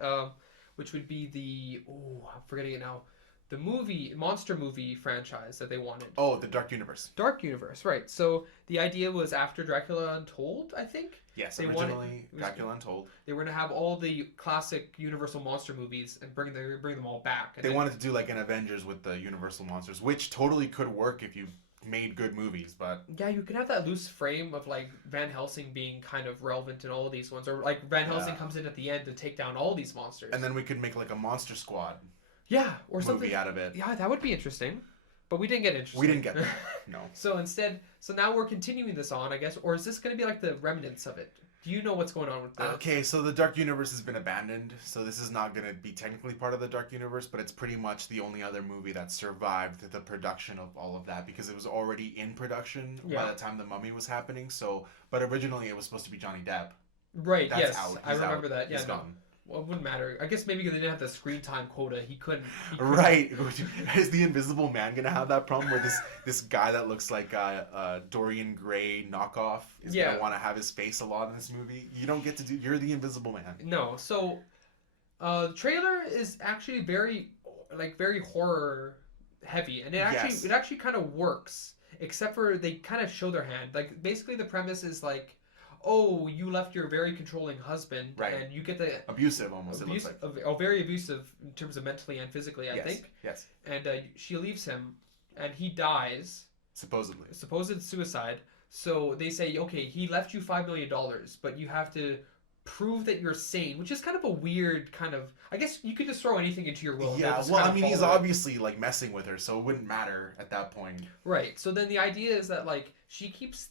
which would be I'm forgetting it now. the monster movie franchise that they wanted. Oh, the Dark Universe. Dark Universe, right. So the idea was after Dracula Untold, I think. Yes, They originally wanted- Dracula Untold. They were going to have all the classic Universal monster movies and bring them all back. And They then- wanted to do like an Avengers with the Universal monsters, which totally could work if you made good movies, but Yeah, you can have that loose frame of like Van Helsing being kind of relevant in all of these ones, or like Van Helsing comes in at the end to take down all these monsters. and then we could make like a Monster Squad yeah, or movie something out of it. Yeah, that would be interesting. But we didn't get interested. We didn't get that. No. So now we're continuing this on, I guess, or is this going to be like the remnants of it? Do you know what's going on with this? Okay, so the Dark Universe has been abandoned, so this is not going to be technically part of the Dark Universe, but it's pretty much the only other movie that survived the production of all of that because it was already in production by the time The Mummy was happening. So, but originally it was supposed to be Johnny Depp. Right. That's yes, out. I remember that. Yeah, He's no. gone. Well, it wouldn't matter. I guess maybe because they didn't have the screen time quota, he couldn't. Right. Is the Invisible Man gonna have that problem where this guy that looks like a Dorian Gray knockoff is gonna want to have his face a lot in this movie? You don't get to do. You're the Invisible Man. No. So, the trailer is actually very horror heavy, and it actually kind of works, except for they kind of show their hand. Like basically, the premise is like, oh, you left your very controlling husband, and you get the abusive almost. It looks like very abusive in terms of mentally and physically. I think. Yes. And she leaves him, and he dies. Supposedly. Supposed suicide. So they say, okay, he left you $5 million, but you have to prove that you're sane, which is kind of a weird kind of. I guess you could just throw anything into your will. Yeah. Well, I mean, he's obviously like messing with her, so it wouldn't matter at that point. Right. So then the idea is that like she keeps.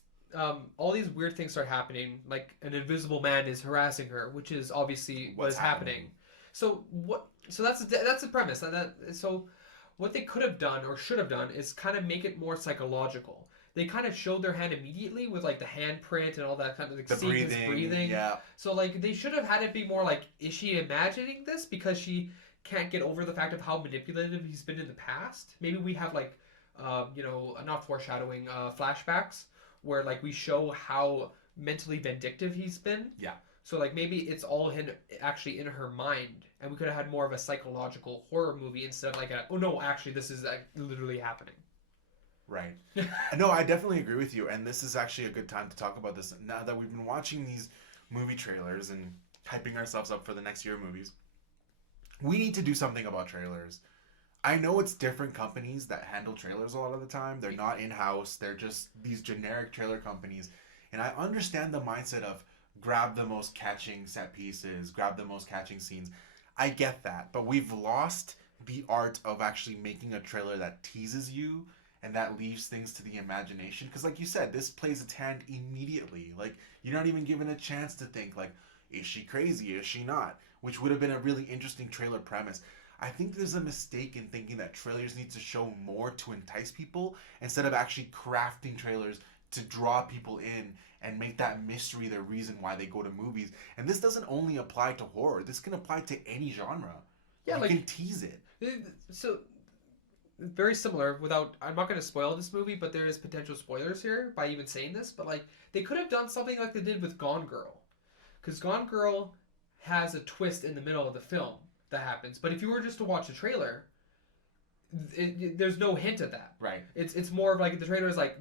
All these weird things start happening, like an invisible man is harassing her, which is obviously what is happening. So what? So that's the premise. So what they could have done or should have done is kind of make it more psychological. They kind of showed their hand immediately with like the handprint and all that kind of like the breathing. Yeah. So like they should have had it be more like, is she imagining this because she can't get over the fact of how manipulative he's been in the past? Maybe we have like, not foreshadowing, flashbacks. Where like we show how mentally vindictive he's been. Yeah. So like maybe it's all actually in her mind, and we could have had more of a psychological horror movie instead of like oh no, actually this is literally happening. Right. No, I definitely agree with you, and this is actually a good time to talk about this now that we've been watching these movie trailers and hyping ourselves up for the next year movies. We need to do something about trailers. I know it's different companies that handle trailers a lot of the time. They're not in-house. They're just these generic trailer companies. And I understand the mindset of grab the most catching set pieces, grab the most catching scenes. I get that. But we've lost the art of actually making a trailer that teases you and that leaves things to the imagination. Because like you said, this plays its hand immediately. Like, you're not even given a chance to think, like, is she crazy? Is she not? Which would have been a really interesting trailer premise. I think there's a mistake in thinking that trailers need to show more to entice people instead of actually crafting trailers to draw people in and make that mystery the reason why they go to movies. And this doesn't only apply to horror. This can apply to any genre. Yeah, you can tease it. So very similar. I'm not going to spoil this movie, but there is potential spoilers here by even saying this. But like they could have done something like they did with Gone Girl, because Gone Girl has a twist in the middle of the film that happens. But if you were just to watch the trailer, there's no hint of that. Right. It's more of like the trailer is like,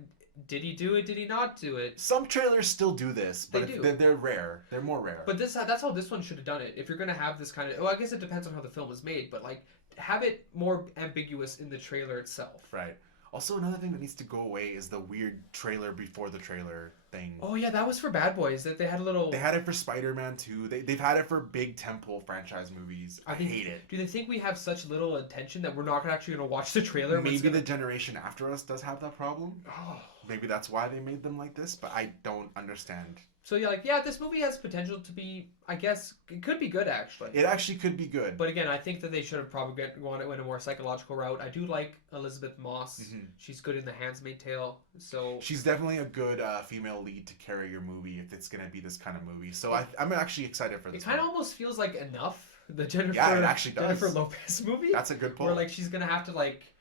did he do it? Did he not do it? Some trailers still do this, but They do. They're rare. They're more rare. But that's how this one should have done it. If you're gonna have this kind of, well, I guess it depends on how the film is made, but like have it more ambiguous in the trailer itself. Right. Also, another thing that needs to go away is the weird trailer before the trailer thing. Oh yeah, that was for Bad Boys. That they had a little. They had it for Spider-Man too. They've had it for big tentpole franchise movies. I hate it. Do they think we have such little attention that we're not actually going to watch the trailer? Maybe the generation after us does have that problem. Oh. Maybe that's why they made them like this, but I don't understand. So this movie has potential to be, I guess, it could be good actually. It actually could be good. But again, I think that they should have probably gone a more psychological route. I do like Elizabeth Moss. Mm-hmm. She's good in The Handmaid's Tale. So she's definitely a good female lead to carry your movie if it's going to be this kind of movie. So I'm actually excited for this. It kind of almost feels like Enough, the Jennifer Lopez movie. That's a good point. Where like she's going to have to like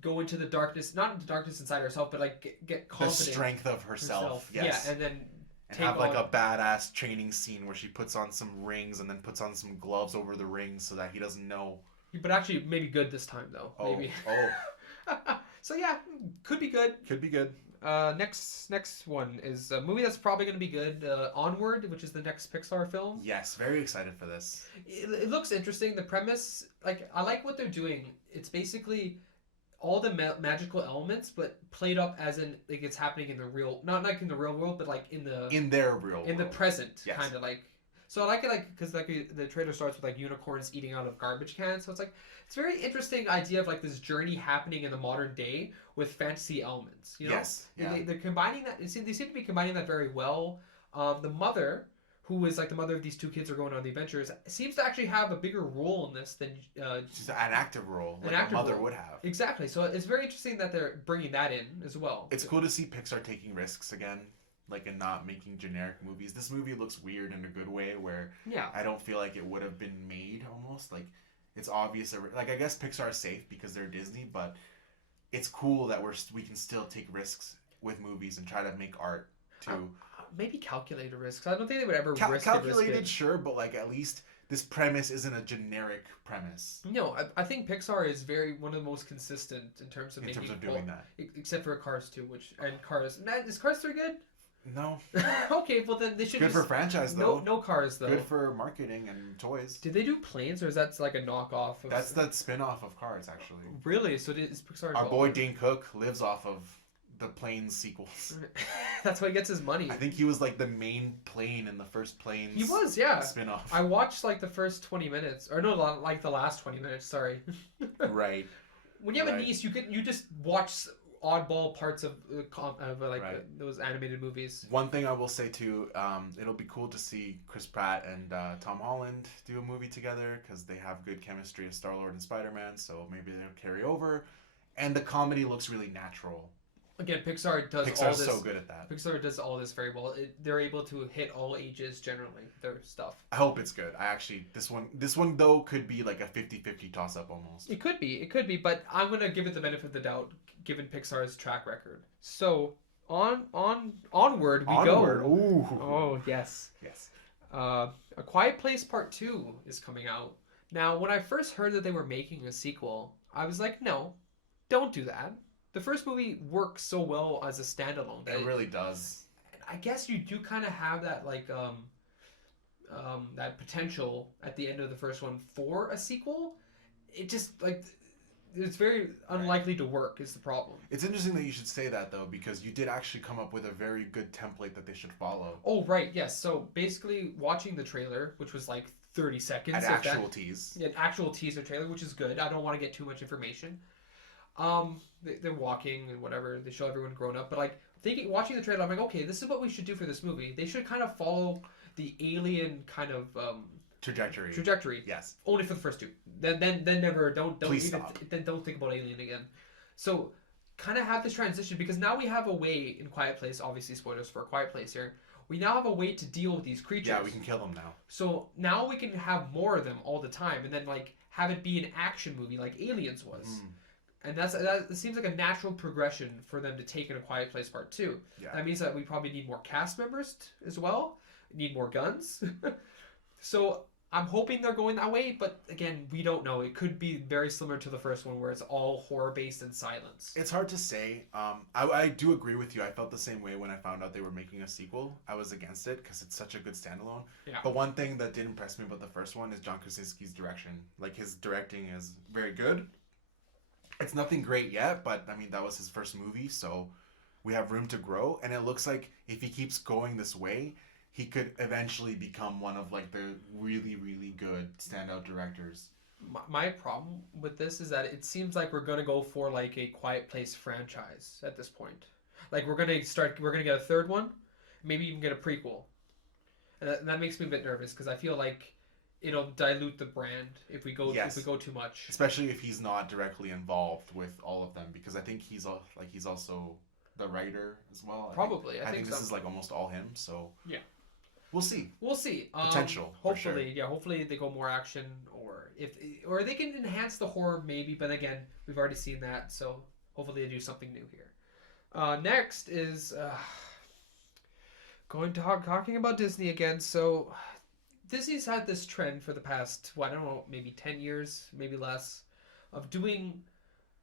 go into the darkness, not into darkness inside herself, but like get confident. The strength of herself. Yes. Yeah, and then and have like a badass training scene where she puts on some rings and then puts on some gloves over the rings so that he doesn't know. But actually, maybe good this time though. Oh, Maybe. oh, So yeah, could be good. could be good. Next one is a movie that's probably going to be good. Onward, which is the next Pixar film. Yes, very excited for this. It looks interesting. The premise, like, I like what they're doing. It's basically all the magical elements, but played up as in like it's happening in the real, not like in the real world, but like In their real in the world. present, Yes. kind of like. So I like it, like, because like the trailer starts with like unicorns eating out of garbage cans. So it's like it's a very interesting idea of like this journey happening in the modern day with fantasy elements. You know, Yes. Yeah. they're combining that. They seem to be combining that very well. The mother, who is like the mother of these two kids, are going on the adventures, seems to actually have a bigger role in this than She's an active role, An like active a mother role. would have. exactly. So it's very interesting that they're bringing that in as well. It's cool to see Pixar taking risks again, like, and not making generic movies. This movie looks weird in a good way, where Yeah. I don't feel like it would have been made almost. Like, it's obvious. Like, I guess Pixar is safe because they're Disney, but it's cool that we can still take risks with movies and try to make art too. Maybe calculated risks. I don't think they would ever risk Calculated, it. sure, but like at least this premise isn't a generic premise No, I think Pixar is one of the most consistent in terms of in making terms of doing that. except for Cars 2, and Cars. Man, is Cars 3 good? No, Okay, well then they should good just, for franchise no though. no Cars though. Good for marketing and toys. Did they do planes, or is that like a knockoff of That's the spin-off of Cars, actually. Really? So is Pixar Our involved? boy Dane Cook lives off of the Planes sequels. That's why he gets his money. I think he was like the main plane in the first Planes. He was, yeah. Spin-off. I watched like the first 20 minutes, or no, like the last 20 minutes. Sorry. Right. When you have a Right. niece, you just watch oddball parts of Right. those animated movies. One thing I will say too, it'll be cool to see Chris Pratt and Tom Holland do a movie together because they have good chemistry as Star-Lord and Spider-Man. So maybe they'll carry over, and the comedy looks really natural. Again, Pixar does all Pixar's this. so good at that. Pixar does all this very well. They're able to hit all ages generally. Their stuff. I hope it's good. I actually this one though could be like a 50-50 toss-up almost. It could be, but I'm gonna give it the benefit of the doubt, given Pixar's track record. So onward we Onward. go. Ooh. Oh yes. Yes. A Quiet Place Part 2 is coming out. Now, when I first heard that they were making a sequel, I was like, no, don't do that. The first movie works so well as a standalone. That It really does. I guess you do kind of have that like that potential at the end of the first one for a sequel. It just like it's very unlikely to work is the problem. It's interesting that you should say that though, because you did actually come up with a very good template that they should follow. Oh right, yes. So basically, watching the trailer, which was like 30 seconds, An if actual that, tease. an actual teaser trailer, which is good. I don't want to get too much information. They're walking and whatever. They show everyone grown up, but like watching the trailer, I'm like, okay, this is what we should do for this movie. They should kind of follow the Alien kind of Trajectory. Yes. only for the first two. Then never don't Please even, stop. then don't think about Alien again. So kind of have this transition because now we have a way in Quiet Place. Obviously, spoilers for a Quiet Place here. We now have a way to deal with these creatures. Yeah, we can kill them now. So now we can have more of them all the time, and then like have it be an action movie like Aliens was. And that seems like a natural progression for them to take in A Quiet Place Part 2. Yeah. That means that we probably need more cast members as well. Need more guns. So I'm hoping they're going that way, but again, we don't know. It could be very similar to the first one where it's all horror-based and silence. It's hard to say. I do agree with you. I felt the same way when I found out they were making a sequel. I was against it because it's such a good standalone. Yeah. But one thing that did impress me about the first one is John Krasinski's direction. Like, his directing is very good. It's nothing great yet, but I mean, that was his first movie, so we have room to grow. And it looks like if he keeps going this way, he could eventually become one of like the really, really good standout directors. My problem with this is that it seems like we're going to go for like a Quiet Place franchise at this point. Like we're going to get a third one, maybe even get a prequel. And that makes me a bit nervous because I feel like it'll dilute the brand if we go too much. Especially if he's not directly involved with all of them, because I think he's also the writer as well. Probably, I think this so. is like almost all him. So yeah, we'll see. We'll see. Potential. Hopefully, for sure. hopefully they go more action, or they can enhance the horror maybe. But again, we've already seen that, so hopefully they do something new here. Next is talking about Disney again. So Disney's had this trend for the past, well, I don't know, maybe 10 years, maybe less, of doing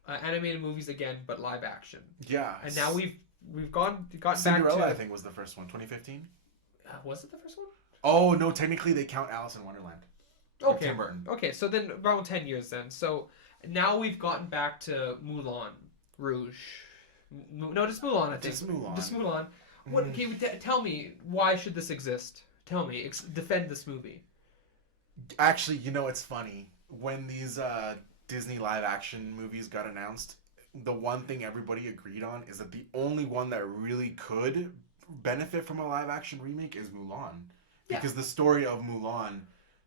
animated movies again, but live action. Yeah. And now we've gotten Cinderella, back to. I think, was the first one, 2015. Was it the first one? Oh no, technically they count Alice in Wonderland. Okay. Tim Burton. Okay, so then around 10 years then. So now we've gotten back to Moulin Rouge. No, just Mulan, I think. Just Mulan. Just Mulan. What? Can you tell me, why should this exist? Tell me. Defend this movie. Actually, it's funny. When these Disney live action movies got announced, the one thing everybody agreed on is that the only one that really could benefit from a live action remake is Mulan. Yeah. Because the story of Mulan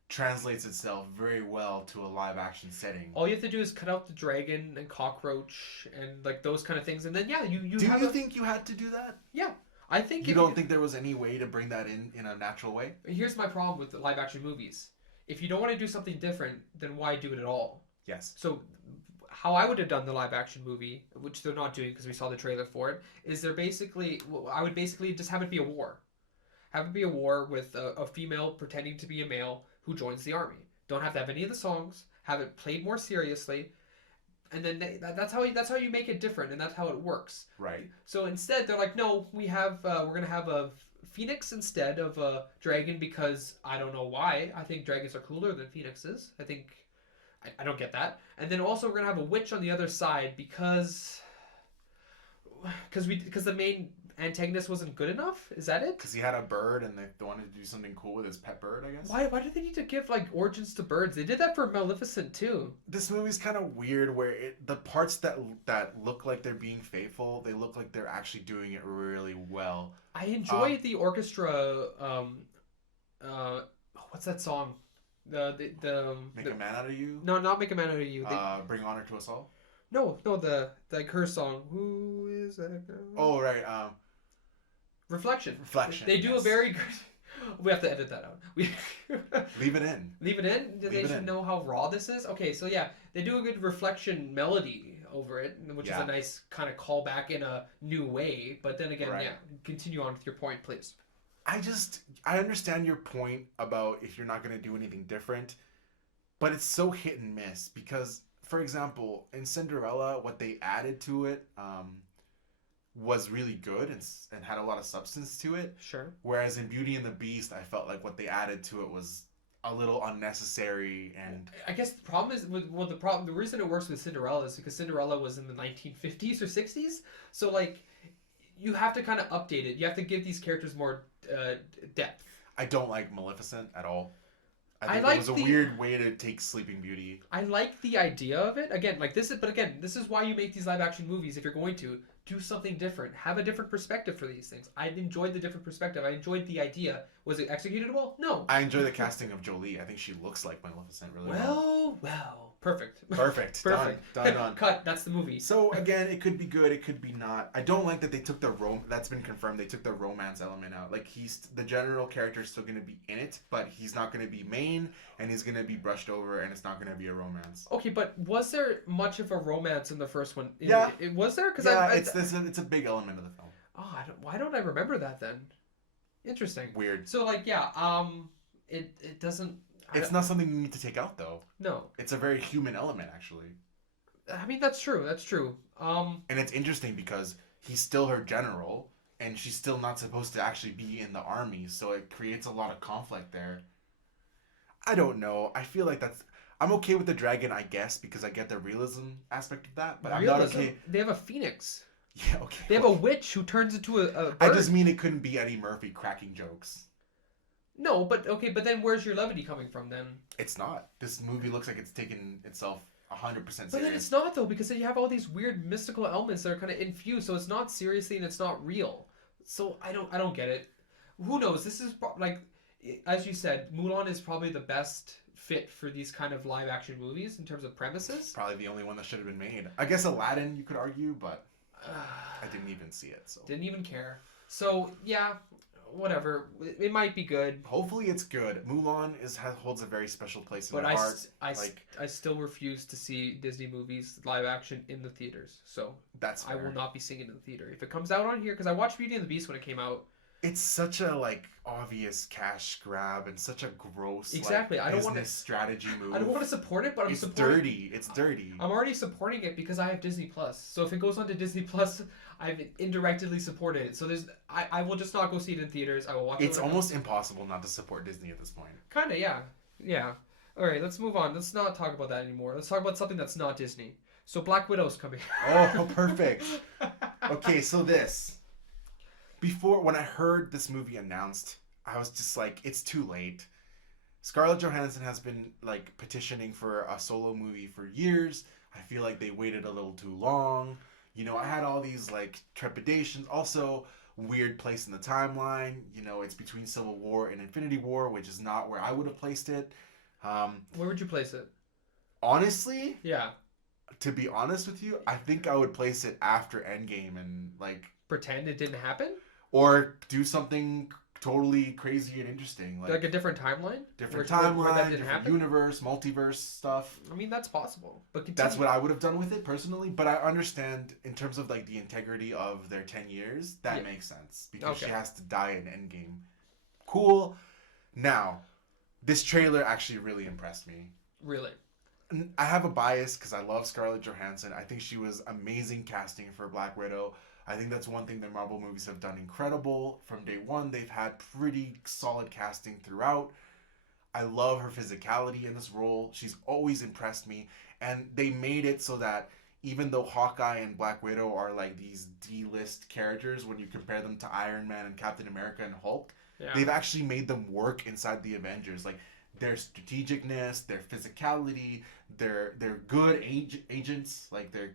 translates itself very well to a live action setting. All you have to do is cut out the dragon and cockroach and like those kind of things, and then yeah, you Do you think you had to do that? Yeah, I think you don't think there was any way to bring that in a natural way? Here's my problem with the live action movies. If you don't want to do something different, then why do it at all? Yes. So how I would have done the live action movie, which they're not doing because we saw the trailer for it, is I would basically just have it be a war. Have it be a war with a female pretending to be a male who joins the army. Don't have to have any of the songs. Have it played more seriously, and then that's how you make it different, and that's how it works. Right. So instead, they're like, no, we're gonna have a phoenix instead of a dragon because I don't know why. I think dragons are cooler than phoenixes. I don't get that. And then also we're gonna have a witch on the other side because the main antagonist wasn't good enough. Is that it? Because he had a bird and they wanted to do something cool with his pet bird, I guess. Why do they need to give like origins to birds? They did that for Maleficent too. This movie's kind of weird where the parts that look like they're being faithful, they look like they're actually doing it really well. I enjoy the orchestra. What's that song? Make a Man Out of You? No, not Make a Man Out of You. Bring Honor to Us All? No, the like her song. Who is that girl? Oh, right. Reflection. They do a very good. We have to edit that out. Leave it in. Leave it in. They should know how raw this is. Okay, so yeah, they do a good reflection melody over it, which is a nice kind of callback in a new way. But then again, continue on with your point, please. I understand your point about if you're not going to do anything different, but it's so hit and miss because, for example, in Cinderella, what they added to it was really good and had a lot of substance to it. Sure. Whereas in Beauty and the Beast, I felt like what they added to it was a little unnecessary. And I guess the problem is the reason it works with Cinderella is because Cinderella was in the 1950s or 60s, so like you have to kind of update it. You have to give these characters more depth. I don't like Maleficent at all. I think it was a weird way to take Sleeping Beauty. I like the idea of it. Again, this is why you make these live action movies. If you're going to do something different, have a different perspective for these things. I enjoyed the different perspective. I enjoyed the idea. Was it executed well? No. I enjoy the casting of Jolie. I think she looks like Maleficent really well. Perfect. Perfect. Done. Cut. That's the movie. So again, it could be good. It could be not. I don't like that they took that's been confirmed. They took the romance element out. Like the general character is still going to be in it, but he's not going to be main, and he's going to be brushed over, and it's not going to be a romance. Okay, but was there much of a romance in the first one? Yeah. Was there? It's a big element of the film. Oh, why don't I remember that then? Interesting. Weird. So it doesn't. It's not something you need to take out, though. No. It's a very human element, actually. I mean, that's true. And it's interesting because he's still her general, and she's still not supposed to actually be in the army, so it creates a lot of conflict there. I don't know. I feel like I'm okay with the dragon, I guess, because I get the realism aspect of that, but I'm not okay. They have a phoenix. Yeah, okay. They have a witch who turns into a bird. I just mean it couldn't be Eddie Murphy cracking jokes. No, but then where's your levity coming from then? It's not. This movie looks like it's taken itself 100% serious. But then it's not though, because then you have all these weird mystical elements that are kind of infused, so it's not seriously and it's not real. So I don't get it. Who knows? This is like, as you said, Mulan is probably the best fit for these kind of live action movies in terms of premises. Probably the only one that should have been made. I guess Aladdin you could argue, but I didn't even see it, so didn't even care. So yeah. Whatever, it might be good. Hopefully it's good. Mulan holds a very special place in my heart. I still refuse to see Disney movies live action in the theaters. So that's fair. I will not be seeing it in the theater. If it comes out on here, because I watched Beauty and the Beast when it came out, it's such a like obvious cash grab and such a gross Exactly. like I don't want to. business strategy I don't want move. to support it, but I'm It's supporting. dirty. It's dirty. I'm already supporting it because I have Disney Plus. So if it goes on to Disney Plus, I've indirectly supported it. So I will just not go see it in theaters. I will watch it It's when it almost comes. impossible not to support Disney at this point. Kind of, yeah, yeah. All right, let's move on. Let's not talk about that anymore. Let's talk about something that's not Disney. So Black Widow's coming. Oh, perfect. Okay, so this. Before, when I heard this movie announced, I was just like, it's too late. Scarlett Johansson has been like petitioning for a solo movie for years. I feel like they waited a little too long. You know, I had all these like trepidations. Also, weird place in the timeline. You know, it's between Civil War and Infinity War, which is not where I would have placed it. Where would you place it? Honestly, Yeah, to be honest with you, I think I would place it after Endgame and like, pretend it didn't happen. or do something totally crazy and interesting, Like a different timeline. different Where that timeline, didn't different happen. universe, multiverse stuff. I mean, that's possible. But That's continue. what I would have done with it personally, but I understand in terms of like the integrity of their 10 years, that Yeah. makes sense because she Okay. has to die in Endgame. Cool. Now, this trailer actually really impressed me. Really. I have a bias because I love Scarlett Johansson. I think she was amazing casting for Black Widow. I think that's one thing that Marvel movies have done incredible. From day one, they've had pretty solid casting throughout. I love her physicality in this role. She's always impressed me. And they made it so that even though Hawkeye and Black Widow are like these D-list characters, when you compare them to Iron Man and Captain America and Hulk, Yeah. they've actually made them work inside the Avengers. Like their strategicness, their physicality, they're good agents. Like they're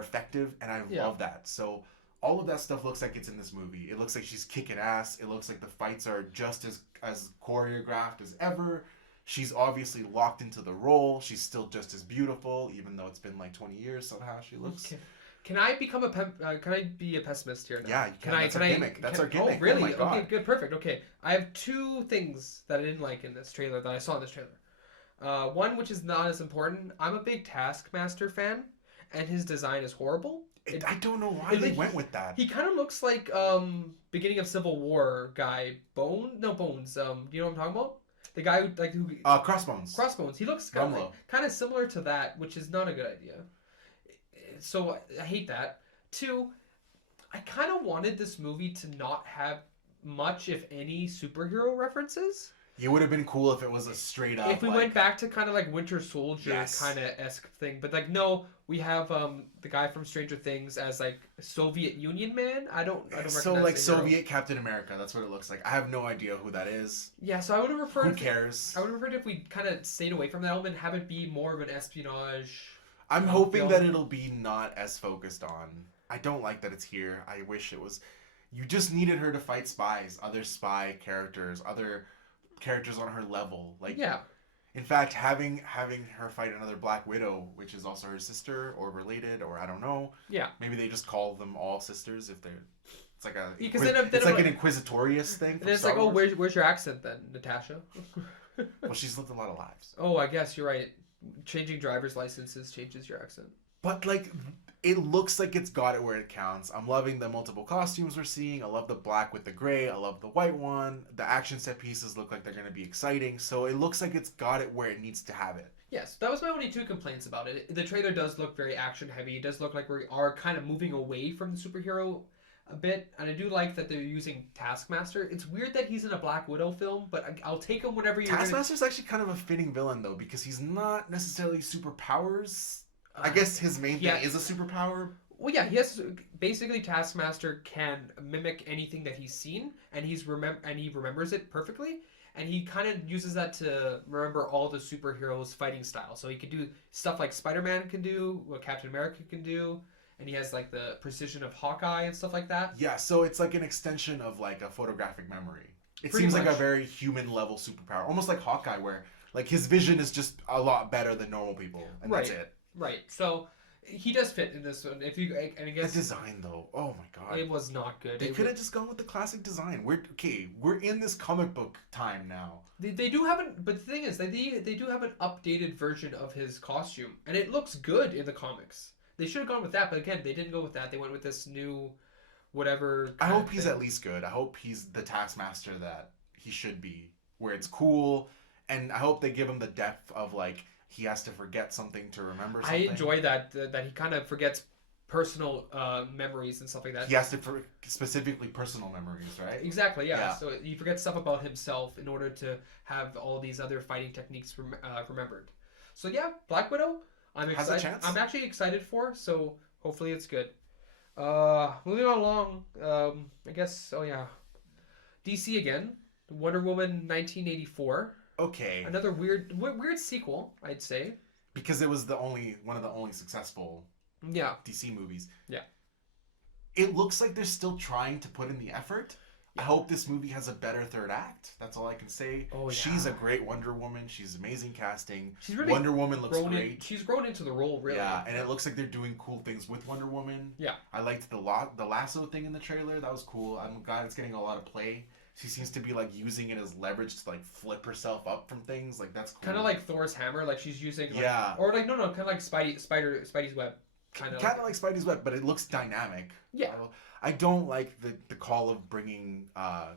effective, and I Yeah. love that. So all of that stuff looks like it's in this movie. It looks like she's kicking ass. It looks like the fights are just as choreographed as ever. She's obviously locked into the role. She's still just as beautiful, even though it's been like 20 years. Somehow she looks. Can I become can I be a pessimist here now? Yeah, you can. That's Can our I? gimmick. That's can, our gimmick. Oh, really? Oh my God. Okay, good, perfect. Okay, I have two things that I didn't like in this trailer that I saw in this trailer. One which is not as important. I'm a big Taskmaster fan, and his design is horrible. I don't know why they went with that. He kind of looks like beginning of Civil War guy Bones. You know what I'm talking about? The guy who Crossbones. Crossbones. He looks kind of similar to that, which is not a good idea. So I hate that. Two, I kind of wanted this movie to not have much, if any, superhero references. It would have been cool if it was a straight up. If we went back to kind of like Winter Soldier Yes. kind of esque thing, but like no, we have the guy from Stranger Things as like Soviet Union man. I don't So recognize like the hero. Soviet Captain America. That's what it looks like. I have no idea who that is. Yeah, so I would have preferred. Who cares? I would have preferred if we kind of stayed away from that element, have it be more of an espionage. I'm hoping film. that it'll be not as focused on. I don't like that it's here. I wish it was. You just needed her to fight spies, other spy characters, other characters on her level. Like, Yeah. in fact, having her fight another Black Widow, which is also her sister or related, or I don't know. Yeah. Maybe they just call them all sisters if they're. It's like a. Because it's like an inquisitorious thing. And it's like, oh, where's your accent then, Natasha? Well, she's lived a lot of lives. Oh, I guess you're right. Changing driver's licenses changes your accent. But like, it looks like it's got it where it counts. I'm loving the multiple costumes we're seeing. I love the black with the gray. I love the white one. The action set pieces look like they're going to be exciting. So it looks like it's got it where it needs to have it. Yes, that was my only two complaints about it. The trailer does look very action heavy. It does look like we are kind of moving away from the superhero a bit, and I do like that they're using Taskmaster. It's weird that he's in a Black Widow film, but I'll take him whenever you're Taskmaster's actually kind of a fitting villain though, because he's not necessarily superpowers. I guess his main thing is a superpower. Well, yeah, he has basically Taskmaster can mimic anything that he's seen, and he remembers it perfectly, and he kind of uses that to remember all the superheroes' fighting style. So he can do stuff like Spider-Man can do, what Captain America can do, and he has like the precision of Hawkeye and stuff like that. Yeah, so it's like an extension of like a photographic memory. It Pretty seems like much. a very human level superpower, almost like Hawkeye, where like his vision is just a lot better than normal people, and that's it. Right. So he does fit in this one. If you and I guess The design though, oh my god, it was not good. they could have just gone with the classic design. We're in this comic book time now. They do have but the thing is, they do have an updated version of his costume, and it looks good in the comics. They should have gone with that, but again, they didn't go with that. They went with this new, whatever. I kind hope of he's thing. at least good. I hope he's the taskmaster that he should be, where it's cool, and I hope they give him the depth of like he has to forget something to remember I something. enjoy that he kind of forgets personal memories and stuff like that. He has to specifically personal memories, right? Exactly, yeah. Yeah. So he forgets stuff about himself in order to have all these other fighting techniques remembered. So yeah, Black Widow. I'm Has a excited. chance. I'm actually excited for. So hopefully it's good. Moving on along. I guess. Oh yeah, DC again. Wonder Woman 1984. Okay. Another weird sequel, I'd say. Because it was the only one of the only successful Yeah. DC movies. Yeah. It looks like they're still trying to put in the effort. I Yeah. hope this movie has a better third act. That's all I can say. Oh, She's yeah. a great Wonder Woman. She's amazing casting. She's really Wonder Woman looks grown great. she's grown into the role, really. Yeah, and it looks like they're doing cool things with Wonder Woman. Yeah. I liked the lasso thing in the trailer. That was cool. I'm glad it's getting a lot of play. She seems to be like using it as leverage to like flip herself up from things. Like that's cool. Kind of like Thor's hammer, like she's using. Like, Yeah. Or like no, kind of like Spidey's web. Kind of like Spidey's web, but it looks dynamic. Yeah. I don't like the call of bringing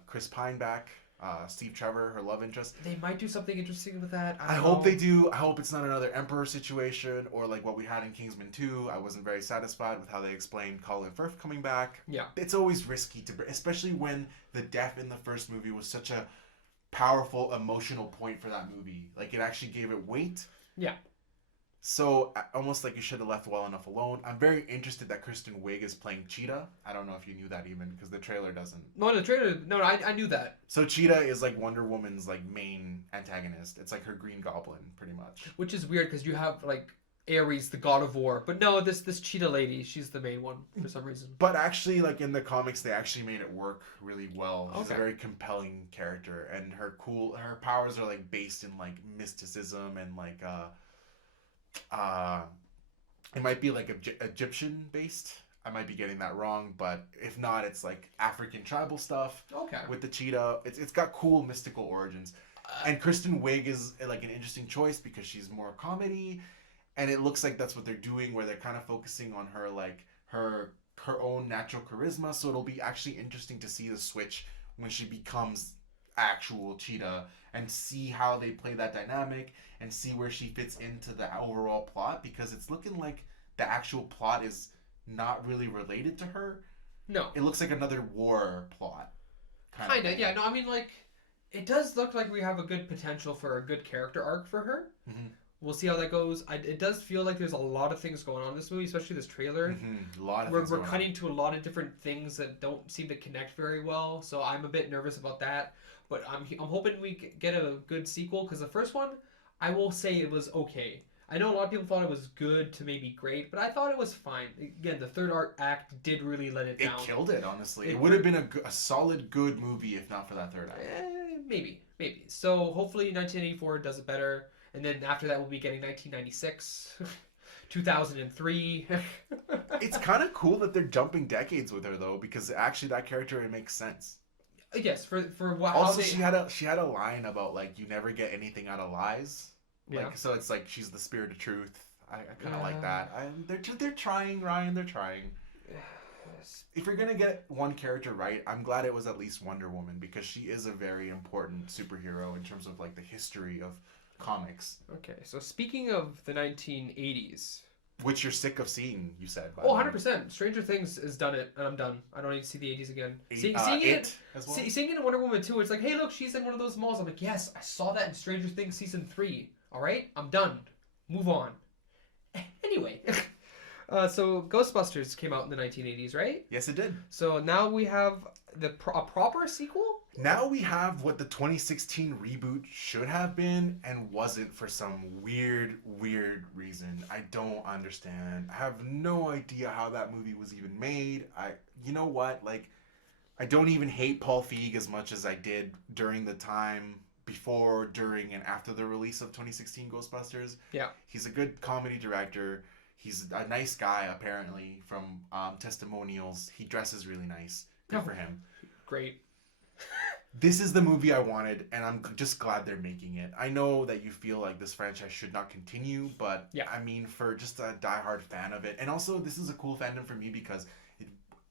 Chris Pine back, Steve Trevor, her love interest. They might do something interesting with that. I hope they do. I hope it's not another Emperor situation or like what we had in Kingsman 2. I wasn't very satisfied with how they explained Colin Firth coming back. Yeah. It's always risky to, especially when the death in the first movie was such a powerful emotional point for that movie. Like it actually gave it weight. Yeah. So almost like you should have left well enough alone. I'm very interested that Kristen Wiig is playing Cheetah. I don't know if you knew that even because the trailer doesn't. No, the trailer. No, I knew that. So Cheetah is like Wonder Woman's like main antagonist. It's like her Green Goblin, pretty much. Which is weird because you have like Ares, the god of war, but no, this Cheetah lady, she's the main one for some reason. But actually, like in the comics, they actually made it work really well. She's Okay. a very compelling character, and her powers are like based in like mysticism and like it might be like Egyptian based. I might be getting that wrong, but if not, it's like African tribal stuff. Okay. With the cheetah, it's got cool mystical origins, and Kristen Wiig is like an interesting choice because she's more comedy, and it looks like that's what they're doing, where they're kind of focusing on her like her own natural charisma. So it'll be actually interesting to see the switch when she becomes actual cheetah and see how they play that dynamic and see where she fits into the overall plot, because it's looking like the actual plot is not really related to her. No. It looks like another war plot. Kind of, yeah. No, I mean, like, it does look like we have a good potential for a good character arc for her. Mm-hmm. We'll see how that goes. It does feel like there's a lot of things going on in this movie, especially this trailer. Mm-hmm. A lot of We're cutting to a lot of different things that don't seem to connect very well, so I'm a bit nervous about that. But I'm hoping we get a good sequel, because the first one, I will say it was okay. I know a lot of people thought it was good to maybe great, but I thought it was fine. Again, the third act did really let it down. It killed it, honestly. It would have been a solid, good movie if not for that third act. Maybe. So hopefully 1984 does it better, and then after that we'll be getting 1996, 2003. It's kind of cool that they're jumping decades with her though, because actually that character, it makes sense. Yes, for what. Also, she had a line about like you never get anything out of lies. Like, Yeah. so it's like she's the spirit of truth. I kind of like that. They're trying, Ryan. They're trying. If you're gonna get one character right, I'm glad it was at least Wonder Woman, because she is a very important superhero in terms of like the history of comics. Okay, so speaking of the 1980s. Which you're sick of seeing, you said. Oh, 100%. Stranger Things has done it, and I'm done. I don't need to see the 80s again. Seeing it as well. seeing it in Wonder Woman 2, it's like, hey, look, she's in one of those malls. I'm like, yes, I saw that in Stranger Things Season 3. All right? I'm done. Move on. Anyway. So Ghostbusters came out in the 1980s, right? Yes, it did. So now we have a proper sequel? Now we have what the 2016 reboot should have been and wasn't for some weird reason. I don't understand. I have no idea how that movie was even made. You know what? Like, I don't even hate Paul Feig as much as I did during the time before, during, and after the release of 2016 Ghostbusters. Yeah. He's a good comedy director. He's a nice guy, apparently, from testimonials. He dresses really nice. Good for him. Great. This is the movie I wanted, and I'm just glad they're making it. I know that you feel like this franchise should not continue, but yeah. I mean, for just a diehard fan of it, and also this is a cool fandom for me because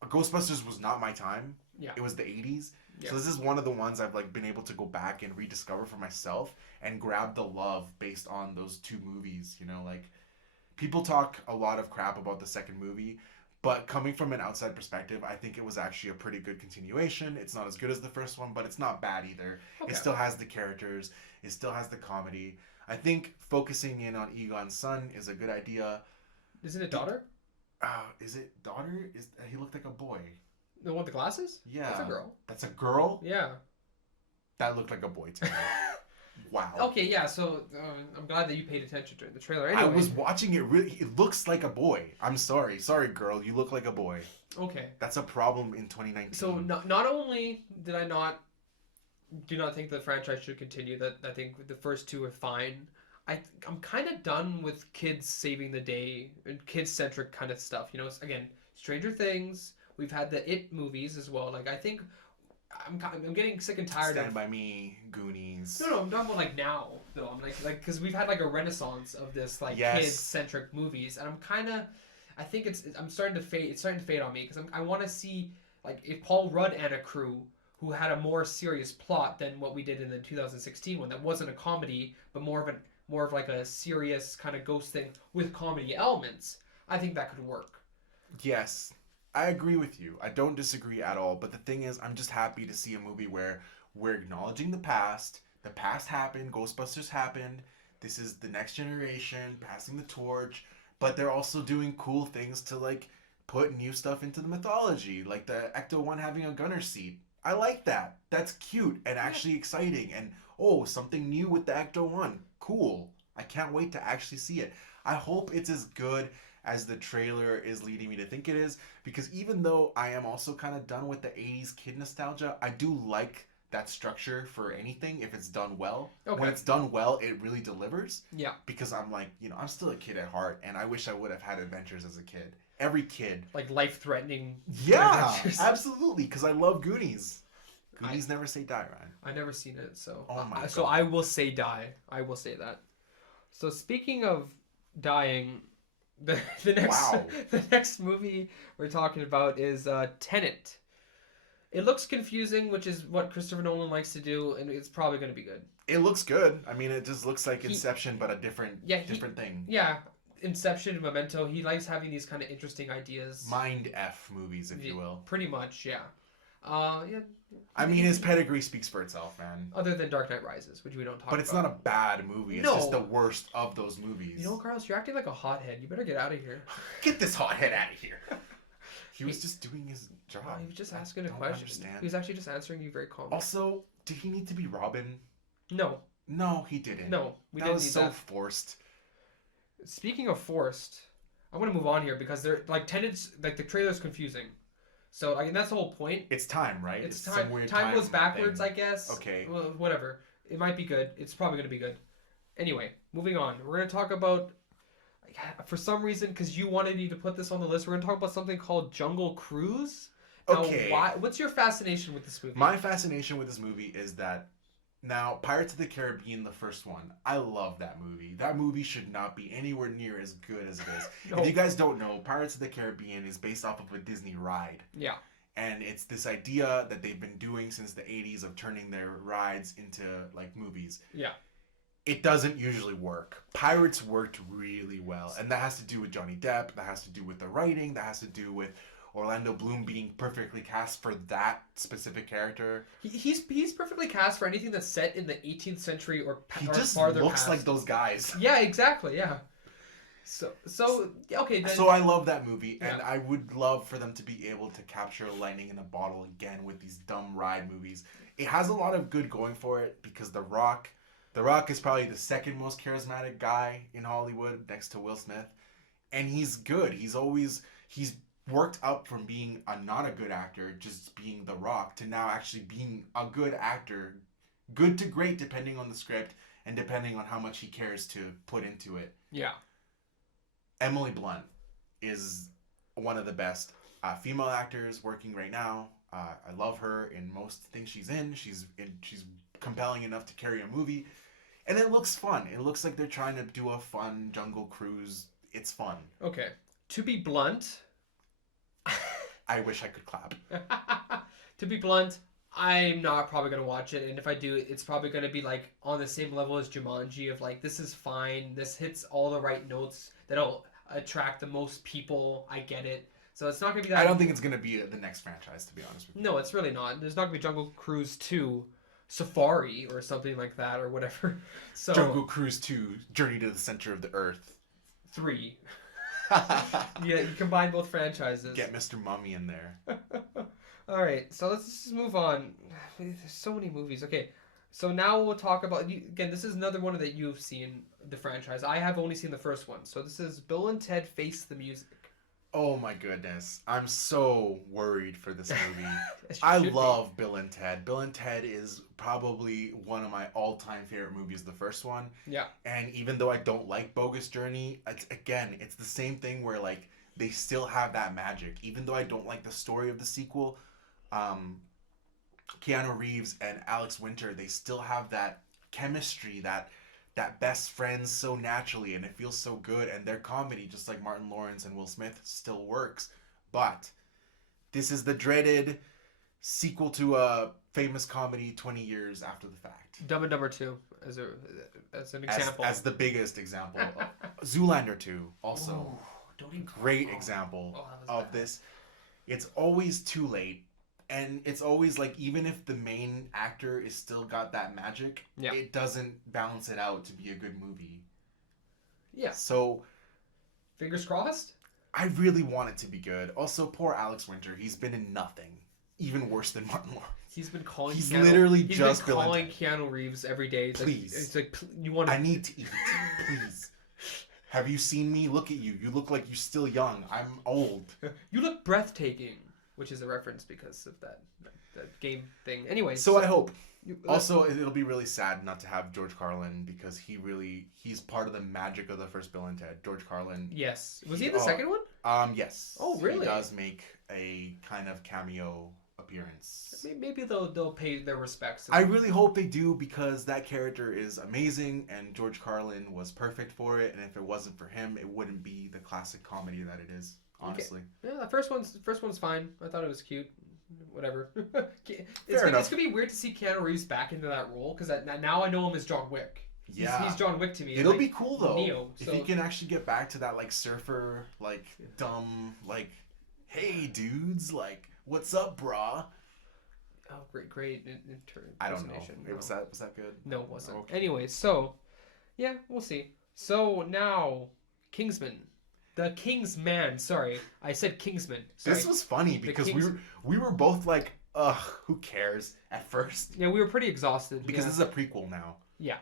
Ghostbusters was not my time. Yeah. It was the 80s. Yeah. So this is one of the ones I've like been able to go back and rediscover for myself and grab the love based on those two movies, you know, like people talk a lot of crap about the second movie, but coming from an outside perspective, I think it was actually a pretty good continuation. It's not as good as the first one, but it's not bad either. Okay. It still has the characters, it still has the comedy. I think focusing in on Egon's son is a good idea. Isn't it daughter? Is it daughter? Is he looked like a boy? The one with the glasses? Yeah. That's a girl. That's a girl? Yeah. That looked like a boy to me. Wow. Okay, yeah, so I'm glad that you paid attention during the trailer. Anyway. I was watching it really. It looks like a boy. I'm sorry. Sorry, girl. You look like a boy. Okay. That's a problem in 2019. So not only did I do not think the franchise should continue, that I think the first two are fine. I'm kind of done with kids saving the day and kids-centric kind of stuff. You know, again, Stranger Things. We've had the It movies as well. Like, I think I'm getting sick and tired Stand of... by Me, Goonies. No, I'm talking about like now though. I'm like because we've had like a renaissance of this like Yes. kids-centric movies, and I think I'm starting to fade. It's starting to fade on me because I want to see like if Paul Rudd and a crew who had a more serious plot than what we did in the 2016 one that wasn't a comedy but more of like a serious kind of ghost thing with comedy elements. I think that could work. Yes, I agree with you. I don't disagree at all. But the thing is, I'm just happy to see a movie where we're acknowledging the past. The past happened. Ghostbusters happened. This is the next generation passing the torch. But they're also doing cool things to like put new stuff into the mythology, like the Ecto-1 having a gunner seat. I like that. That's cute and actually exciting. And oh, something new with the Ecto-1. Cool. I can't wait to actually see it. I hope it's as good as the trailer is leading me to think it is, because even though I am also kind of done with the 80s kid nostalgia, I do like that structure for anything if it's done well. Okay. When it's done well, it really delivers. Yeah. Because I'm like, you know, I'm still a kid at heart, and I wish I would have had adventures as a kid. Every kid. Like life-threatening. Yeah, adventures. absolutely, because I love Goonies. Goonies never say die, Ryan. I never seen it, so Oh my so God. I will say die. I will say that. So speaking of dying, the next Wow. the next movie we're talking about is Tenet. It looks confusing, which is what Christopher Nolan likes to do, and it's probably going to be good. It looks good. I mean, it just looks like Inception, but a different thing. Yeah, Inception, Memento. He likes having these kind of interesting ideas. Mind F movies, if you will. Pretty much, yeah. Yeah. I mean, his pedigree speaks for itself, man. Other than Dark Knight Rises, which we don't talk about. But it's not a bad movie. It's No. just the worst of those movies. You know, Carlos, you're acting like a hothead. You better get out of here. Get this hothead out of here. He was just doing his job. He was just asking a don't question. understand. He was actually just answering you very calmly. Also, did he need to be Robin? No, No, he didn't. no, we that didn't was need so that. forced. Speaking of forced, I want to move on here because they're like Tenet's like the trailer's confusing. So I mean that's the whole point. It's time, right? It's some time. weird Time goes backwards, thing. I guess. Okay. Well, whatever. It might be good. It's probably going to be good. Anyway, moving on. We're going to talk about, for some reason, because you wanted me to put this on the list, we're going to talk about something called Jungle Cruise. Now, Okay. What's your fascination with this movie? My fascination with this movie is that now Pirates of the Caribbean, the first one, I love that movie. That movie should not be anywhere near as good as it is. No. If you guys don't know, Pirates of the Caribbean is based off of a Disney ride. Yeah. And it's this idea that they've been doing since the 80s of turning their rides into like movies. Yeah. It doesn't usually work. Pirates worked really well. And that has to do with Johnny Depp. That has to do with the writing. That has to do with Orlando Bloom being perfectly cast for that specific character. He's perfectly cast for anything that's set in the 18th century or He or just farther looks past. like those guys. Yeah, exactly. Yeah. So okay. Then, So I love that movie, and Yeah. I would love for them to be able to capture lightning in a bottle again with these dumb ride movies. It has a lot of good going for it because The Rock is probably the second most charismatic guy in Hollywood next to Will Smith, and he's good. He's worked up from being not a good actor, just being The Rock, to now actually being a good actor, good to great depending on the script and depending on how much he cares to put into it. yeah. Emily Blunt is one of the best female actors working right now. I love her in most things she's in. She's compelling enough to carry a movie, and it looks fun. It looks like they're trying to do a fun jungle cruise. It's fun. Okay. To be blunt, I wish I could clap. To be blunt, I'm not probably gonna watch it, and if I do, it's probably gonna be like on the same level as Jumanji of like, this is fine, this hits all the right notes that'll attract the most people. I get it, so it's not gonna be that. I don't think it's gonna be the next franchise, to be honest with you. No, it's really not. There's not gonna be Jungle Cruise 2, Safari or something like that or whatever. So Jungle Cruise 2, Journey to the Center of the Earth. 3. Yeah, you combine both franchises. Get Mr. Mummy in there. All right, so let's just move on. There's so many movies. Okay, so now we'll talk about again. This is another one that you've seen the franchise. I have only seen the first one. So this is Bill and Ted Face the Music. Oh my goodness. I'm so worried for this movie. As you I should love Bill and Ted. Bill and Ted is probably one of my all-time favorite movies, the first one. Yeah. And even though I don't like Bogus Journey, it's the same thing where like they still have that magic. Even though I don't like the story of the sequel, Keanu Reeves and Alex Winter, they still have that chemistry, that best friends so naturally, and it feels so good, and their comedy, just like Martin Lawrence and Will Smith, still works. But this is the dreaded sequel to a famous comedy 20 years after the fact. Dumb and Dumber 2 as an example. As the biggest example. Zoolander 2 also. Ooh, don't even Great example of this. It's always too late. And it's always like, even if the main actor is still got that magic, it doesn't balance it out to be a good movie. Yeah. So, fingers crossed? I really want it to be good. Also, poor Alex Winter. He's been in nothing. Even worse than Martin Lawrence. He's been calling He's Keanu, literally he's just been Bill calling and Ted. Keanu Reeves every day. Please. It's like you want to... I need to eat. Please. Have you seen me? Look at you. You look like you're still young. I'm old. You look breathtaking. Which is a reference because of that game thing. Anyway. So I hope. Also, it'll be really sad not to have George Carlin because he's part of the magic of the first Bill and Ted. George Carlin. Yes. Was he in the second one? Yes. Oh, really? He does make a kind of cameo appearance. Maybe they'll pay their respects. I really hope they do because that character is amazing and George Carlin was perfect for it. And if it wasn't for him, it wouldn't be the classic comedy that it is. Honestly. Okay. Yeah, the first one's fine. I thought it was cute. Whatever. Fair enough. It's gonna be weird to see Keanu Reeves back into that role because now I know him as John Wick. Yeah, he's John Wick to me. It'll be cool though Neo, if he can actually get back to that like surfer, like dumb, like, hey dudes, like what's up, brah? Oh, great I don't know. No. Was that good? No, it wasn't. Okay. Anyway, so yeah, we'll see. So now, Kingsman. The Kingsman. Sorry, I said Kingsman. Sorry. This was funny because we were both like, ugh, who cares at first? Yeah, we were pretty exhausted because this is a prequel now. Yeah.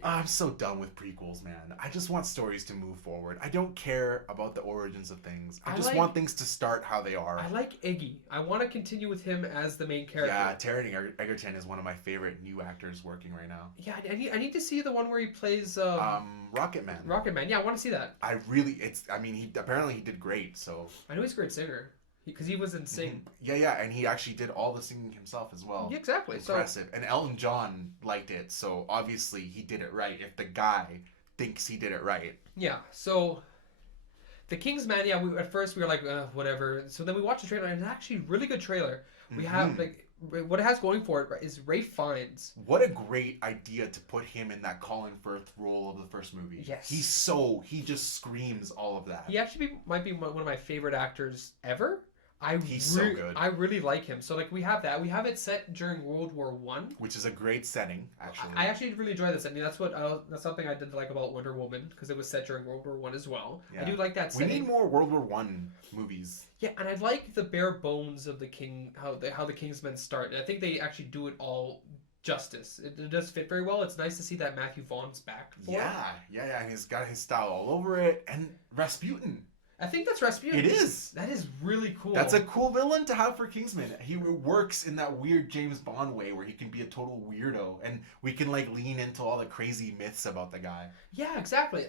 I'm so done with prequels, man. I just want stories to move forward. I don't care about the origins of things. I just want things to start how they are. I like Iggy. I want to continue with him as the main character. Yeah, Taron Egerton is one of my favorite new actors working right now. Yeah, I need to see the one where he plays Rocket Man. Rocket Man. Yeah, I want to see that. He apparently he did great. So I know he's a great singer. Because he was in Sing. Yeah, and he actually did all the singing himself as well. Yeah, exactly. Impressive. And Elton John liked it, so obviously he did it right. If the guy thinks he did it right. Yeah, so the Kingsman, yeah, at first we were like, whatever. So then we watched the trailer, and it's actually a really good trailer. We have, like, what it has going for it is Ralph Fiennes. What a great idea to put him in that Colin Firth role of the first movie. Yes. He just screams all of that. He actually might be one of my favorite actors ever. He's so good. I really like him. So like we have that. We have it set during World War One, which is a great setting. Actually, I actually really enjoy this setting. That's something I did like about Wonder Woman because it was set during World War One as well. Yeah. I do like that setting. We need more World War One movies. Yeah, and I like the bare bones of the how the Kingsmen start. And I think they actually do it all justice. It does fit very well. It's nice to see that Matthew Vaughn's back. Yeah, and he's got his style all over it. And Rasputin. I think that's Rasputin. It is. That is really cool. That's a cool villain to have for Kingsman. He works in that weird James Bond way where he can be a total weirdo, and we can like lean into all the crazy myths about the guy. Yeah, exactly.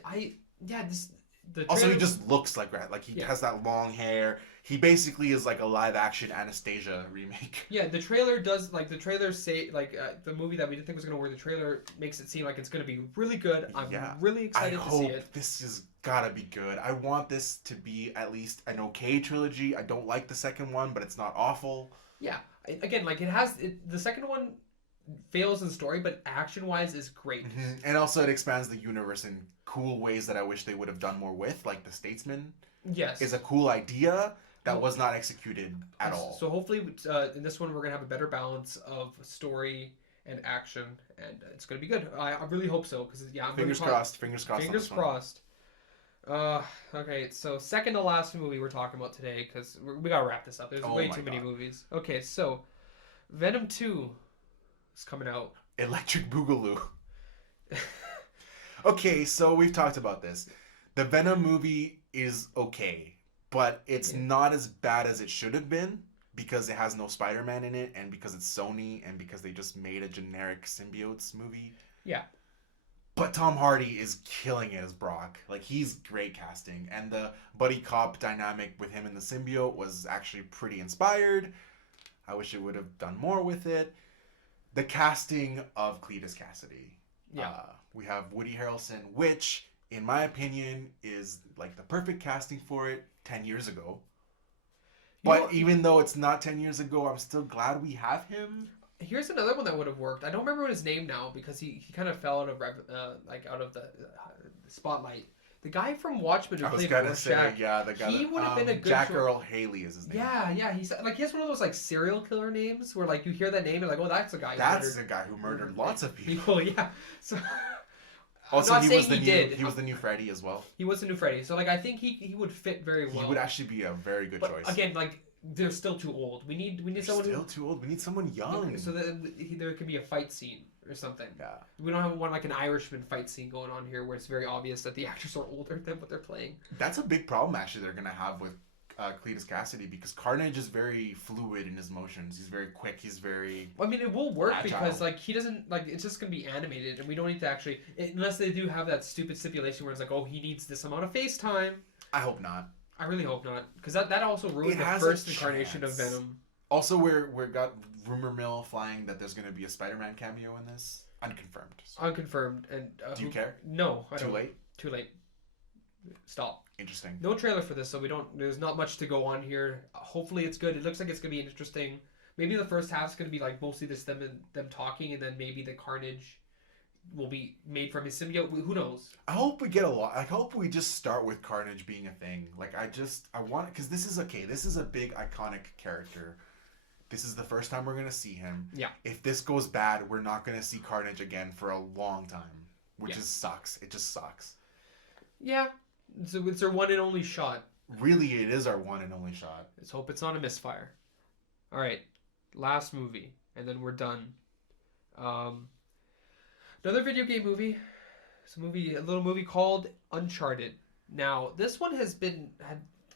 Also, he just looks like that. Like he has that long hair. He basically is like a live action Anastasia remake. Yeah, the trailer does like the trailer say like the movie that we didn't think was gonna work. The trailer makes it seem like it's gonna be really good. I'm Yeah. really I excited to see hope it. this has gotta be good. I want this to be at least an okay trilogy. I don't like the second one, but it's not awful. Yeah, again, like the second one fails in story, but action wise is great. And also, it expands the universe in cool ways that I wish they would have done more with, like the Statesman. Yes, Is a cool idea that was not executed at all. So hopefully, in this one, we're gonna have a better balance of story and action, and it's gonna be good. I really hope so because yeah, I'm Fingers crossed. Fingers crossed. Fingers crossed. Okay, so second to last movie we're talking about today because we gotta wrap this up. There's way too many movies. Okay, so Venom 2 is coming out. Electric Boogaloo. Okay, so we've talked about this. The Venom movie is okay, but it's not as bad as it should have been because it has no Spider-Man in it and because it's Sony and because they just made a generic symbiotes movie. Yeah. But Tom Hardy is killing it as Brock. Like, he's great casting. And the buddy cop dynamic with him and the symbiote was actually pretty inspired. I wish it would have done more with it. The casting of Cletus Cassidy. Yeah. We have Woody Harrelson, which, in my opinion, is like the perfect casting for it 10 years ago. But even though it's not 10 years ago, I'm still glad we have him. Here's another one that would have worked. I don't remember his name now because he kind of fell out of out of the spotlight. The guy from Watchmen who played Rorschach. The guy he would have been a good Jack Earl Haley is his name. Yeah. He's like he has one of those like serial killer names where like you hear that name and like, oh, that's the guy. That's the guy who murdered lots of people. Yeah. So. Also, he was the new Freddy as well. He was the new Freddy, so like I think he would fit very well. He would actually be a very good choice. Again, like they're still too old. We need someone still too old. We need someone young. So that there could be a fight scene or something. Yeah. We don't have one like an Irishman fight scene going on here where it's very obvious that the actors are older than what they're playing. That's a big problem actually they're gonna have with Cletus Cassidy because Carnage is very fluid in his motions. He's very quick. He's very. I mean, it will work agile. because like he doesn't like it's just gonna be animated, and we don't need to actually unless they do have that stupid stipulation where it's like, oh, he needs this amount of face time. I hope not. I really hope not because that also ruined the first incarnation of Venom. Also, we're got rumor mill flying that there's gonna be a Spider-Man cameo in this. Unconfirmed. So. Unconfirmed. And do you care? No, I don't. Too late. Too late. Stop. Interesting. No trailer for this, so there's not much to go on here. Hopefully it's good. It looks like it's gonna be interesting. Maybe the first half's gonna be like mostly just them talking, and then maybe the Carnage will be made from his symbiote. Who knows? I hope we get a lot. I hope we just start with Carnage being a thing. Like I want because this is okay. This is a big iconic character. This is the first time we're gonna see him. Yeah. If this goes bad, we're not gonna see Carnage again for a long time, which just sucks. It just sucks. Yeah. So it's our one and only shot. Really, it is our one and only shot. Let's hope it's not a misfire. All right, last movie, and then we're done. Another video game movie. It's a little movie called Uncharted. Now, this one had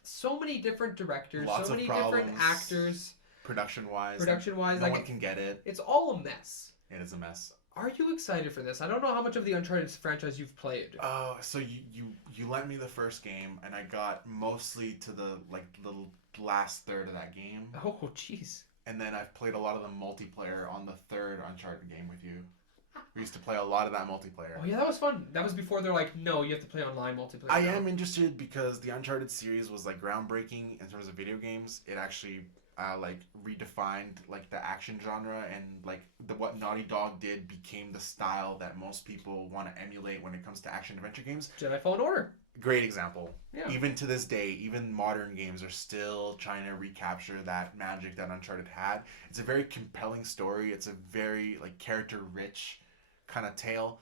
so many different directors, Lots so many of problems, different actors. Production-wise, no like, one can get it. It's all a mess. It is a mess. Are you excited for this? I don't know how much of the Uncharted franchise you've played. So you lent me the first game, and I got mostly to the last third of that game. Oh, jeez. And then I've played a lot of the multiplayer on the third Uncharted game with you. We used to play a lot of that multiplayer. Oh yeah, that was fun. That was before they're like, no, you have to play online multiplayer. I am interested because the Uncharted series was like groundbreaking in terms of video games. It actually redefined like the action genre, and like what Naughty Dog did became the style that most people want to emulate when it comes to action adventure games. Jedi Fallen Order. Great example. Yeah. Even to this day, even modern games are still trying to recapture that magic that Uncharted had. It's a very compelling story. It's a very like character rich kind of tale.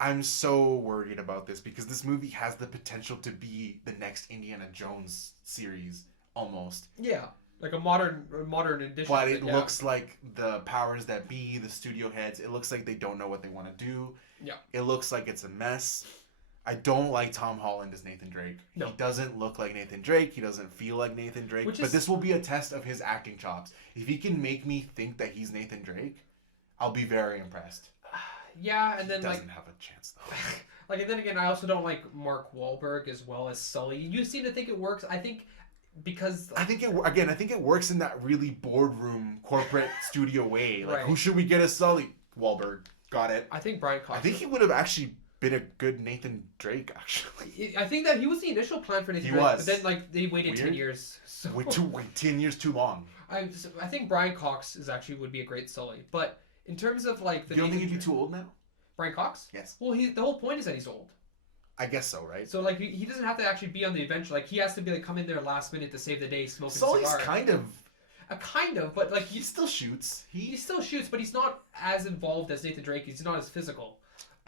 I'm so worried about this because this movie has the potential to be the next Indiana Jones series almost. Yeah. Like a modern edition. But it looks like the powers that be, the studio heads, it looks like they don't know what they want to do. Yeah. It looks like it's a mess. I don't like Tom Holland as Nathan Drake. No. He doesn't look like Nathan Drake. He doesn't feel like Nathan Drake. But this will be a test of his acting chops. If he can make me think that he's Nathan Drake, I'll be very impressed. Yeah, and then he doesn't have a chance though. And then again, I also don't like Mark Wahlberg as well as Sully. You seem to think it works. I think because I think it works in that really boardroom corporate studio way. Like, Right. who should we get as Sully? Wahlberg. Got it. I think Brian Cox. I think he would have actually been a good Nathan Drake, actually. I think that he was the initial plan for Nathan He Drake, was. but then like they waited 10 Weird. years. So Wait, 10 years too long. I think Brian Cox is actually would be a great Sully, but in terms of like the You don't think Nathan he'd be too old now? Brian Cox? Yes. Well, the whole point is that he's old. I guess so, right? So like he doesn't have to actually be on the adventure. Like he has to be like come in there last minute to save the day, smoking a Sully's cigar. kind of... Kind of, but like He still shoots. he still shoots, but he's not as involved as Nathan Drake. He's not as physical.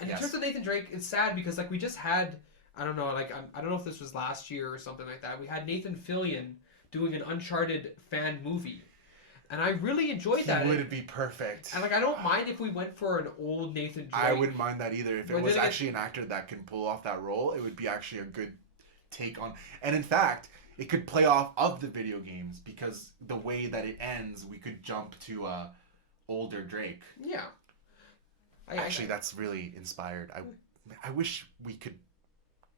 And Yes. in terms of Nathan Drake, it's sad because like we just had I don't know like I don't know if this was last year or something like that. We had Nathan Fillion doing an Uncharted fan movie, and I really enjoyed that. He would be perfect. And like I don't mind if we went for an old Nathan Drake. I wouldn't mind that either. If it But was then again- actually an actor that can pull off that role, it would be actually a good take on. And in fact, it could play off of the video games because the way that it ends, we could jump to older Drake. Yeah. Actually, that's really inspired. I wish we could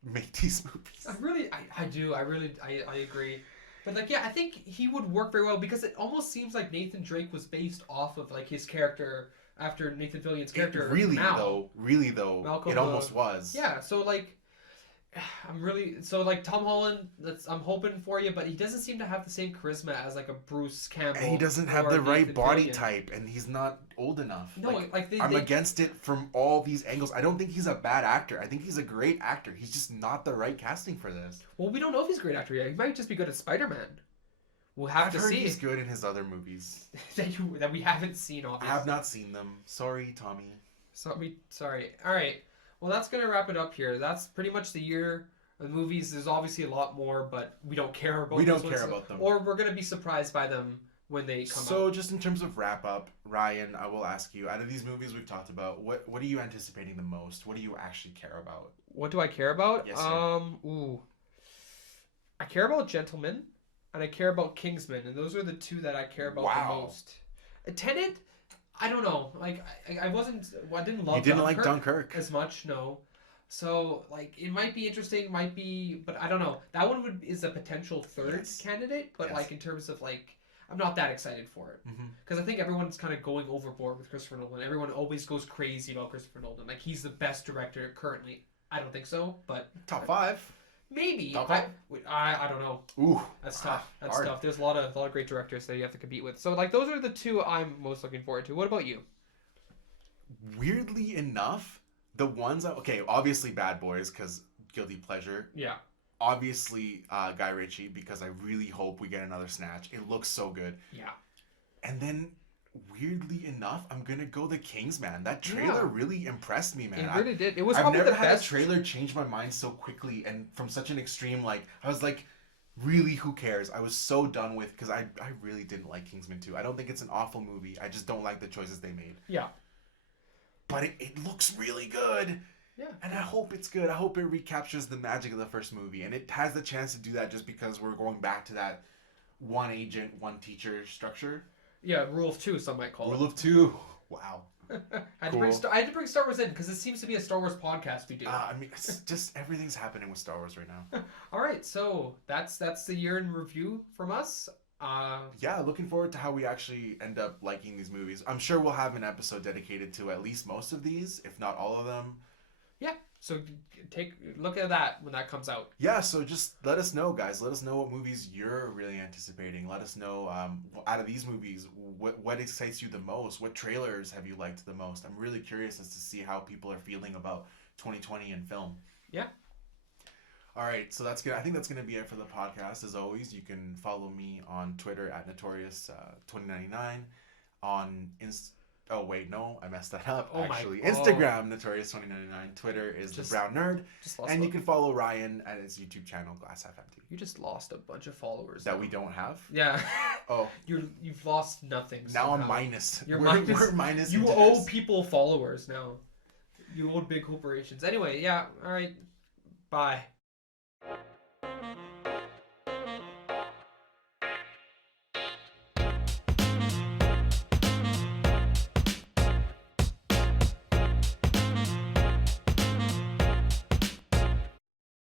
make these movies. I agree. But like yeah, I think he would work very well because it almost seems like Nathan Drake was based off of like his character after Nathan Fillion's character. Really Mal. though, Malcolm, it almost was. Yeah, so like Tom Holland. I'm hoping for you, but he doesn't seem to have the same charisma as like a Bruce Campbell. And he doesn't have or the right Nathan body Fillion. type, and he's not old enough. No, I'm against it from all these angles. I don't think he's a bad actor. I think he's a great actor. He's just not the right casting for this. Well, we don't know if he's a great actor yet. He might just be good at Spider-Man. We'll have I've to heard see he's good in his other movies. that we haven't seen. I Obviously, have not seen them. Sorry, Tommy. Sorry. All right. Well, that's gonna wrap it up here. That's pretty much the year. The movies, there's obviously a lot more, but we don't care about. We those don't care ones. about them. Or we're gonna be surprised by them when they come out. So, just in terms of wrap up, Ryan, I will ask you: out of these movies we've talked about, what are you anticipating the most? What do you actually care about? What do I care about? Yes, sir. I care about Gentlemen, and I care about Kingsman, and those are the two that I care about the most. Tenet, I don't know. Like I didn't love. You didn't like Dunkirk Dunkirk as much, no. So like it might be interesting, might be, but I don't know. That one is a potential third Yes. candidate, but Yes. like in terms of like, I'm not that excited for it Mhm. because I think everyone's kind of going overboard with Christopher Nolan. Everyone always goes crazy about Christopher Nolan. Like he's the best director currently. I don't think so, but Top 5. maybe. Top I, five? I don't know. Ooh, That's tough. That's hard. tough. There's a lot of great directors that you have to compete with. So like those are the two I'm most looking forward to. What about you? Weirdly enough, the ones obviously Bad Boys because guilty pleasure. Yeah. Obviously Guy Ritchie because I really hope we get another Snatch. It looks so good. Yeah. And then weirdly enough, I'm gonna go the Kingsman. That trailer Yeah. really impressed me, man. It really did. It was I've probably never the had best a trailer change my mind so quickly and from such an extreme. Like I was like, really, who cares? I was so done with because I really didn't like Kingsman 2. I don't think it's an awful movie. I just don't like the choices they made. Yeah. But it looks really good. Yeah. And I hope it's good. I hope it recaptures the magic of the first movie. And it has the chance to do that just because we're going back to that one agent, one teacher structure. Yeah, Rule of Two, some might call Rule of 2. Wow. it. I had Cool. to bring Star Wars in because it seems to be a Star Wars podcast we do. I mean, it's just everything's happening with Star Wars right now. All right, so that's the year in review from us. Yeah, looking forward to how we actually end up liking these movies. I'm sure we'll have an episode dedicated to at least most of these, if not all of them. Yeah, so look at that when that comes out. Yeah, so just let us know, guys. Let us know what movies you're really anticipating. Let us know out of these movies, what excites you the most? What trailers have you liked the most? I'm really curious as to see how people are feeling about 2020 in film. Yeah. All right, so that's good. I think that's going to be it for the podcast. As always, you can follow me on Twitter at Notorious2099. On Oh, wait, no, I messed that up, actually. Instagram, Notorious2099. Twitter is The Brown Nerd. And you can follow Ryan at his YouTube channel, Glass Half Empty. You just lost a bunch of followers. That now. we don't have? Yeah. Oh. You've lost nothing. Now somehow. I'm minus. You're minus. We're minus. You owe people followers now. You owe big corporations. Anyway, yeah, all right. Bye.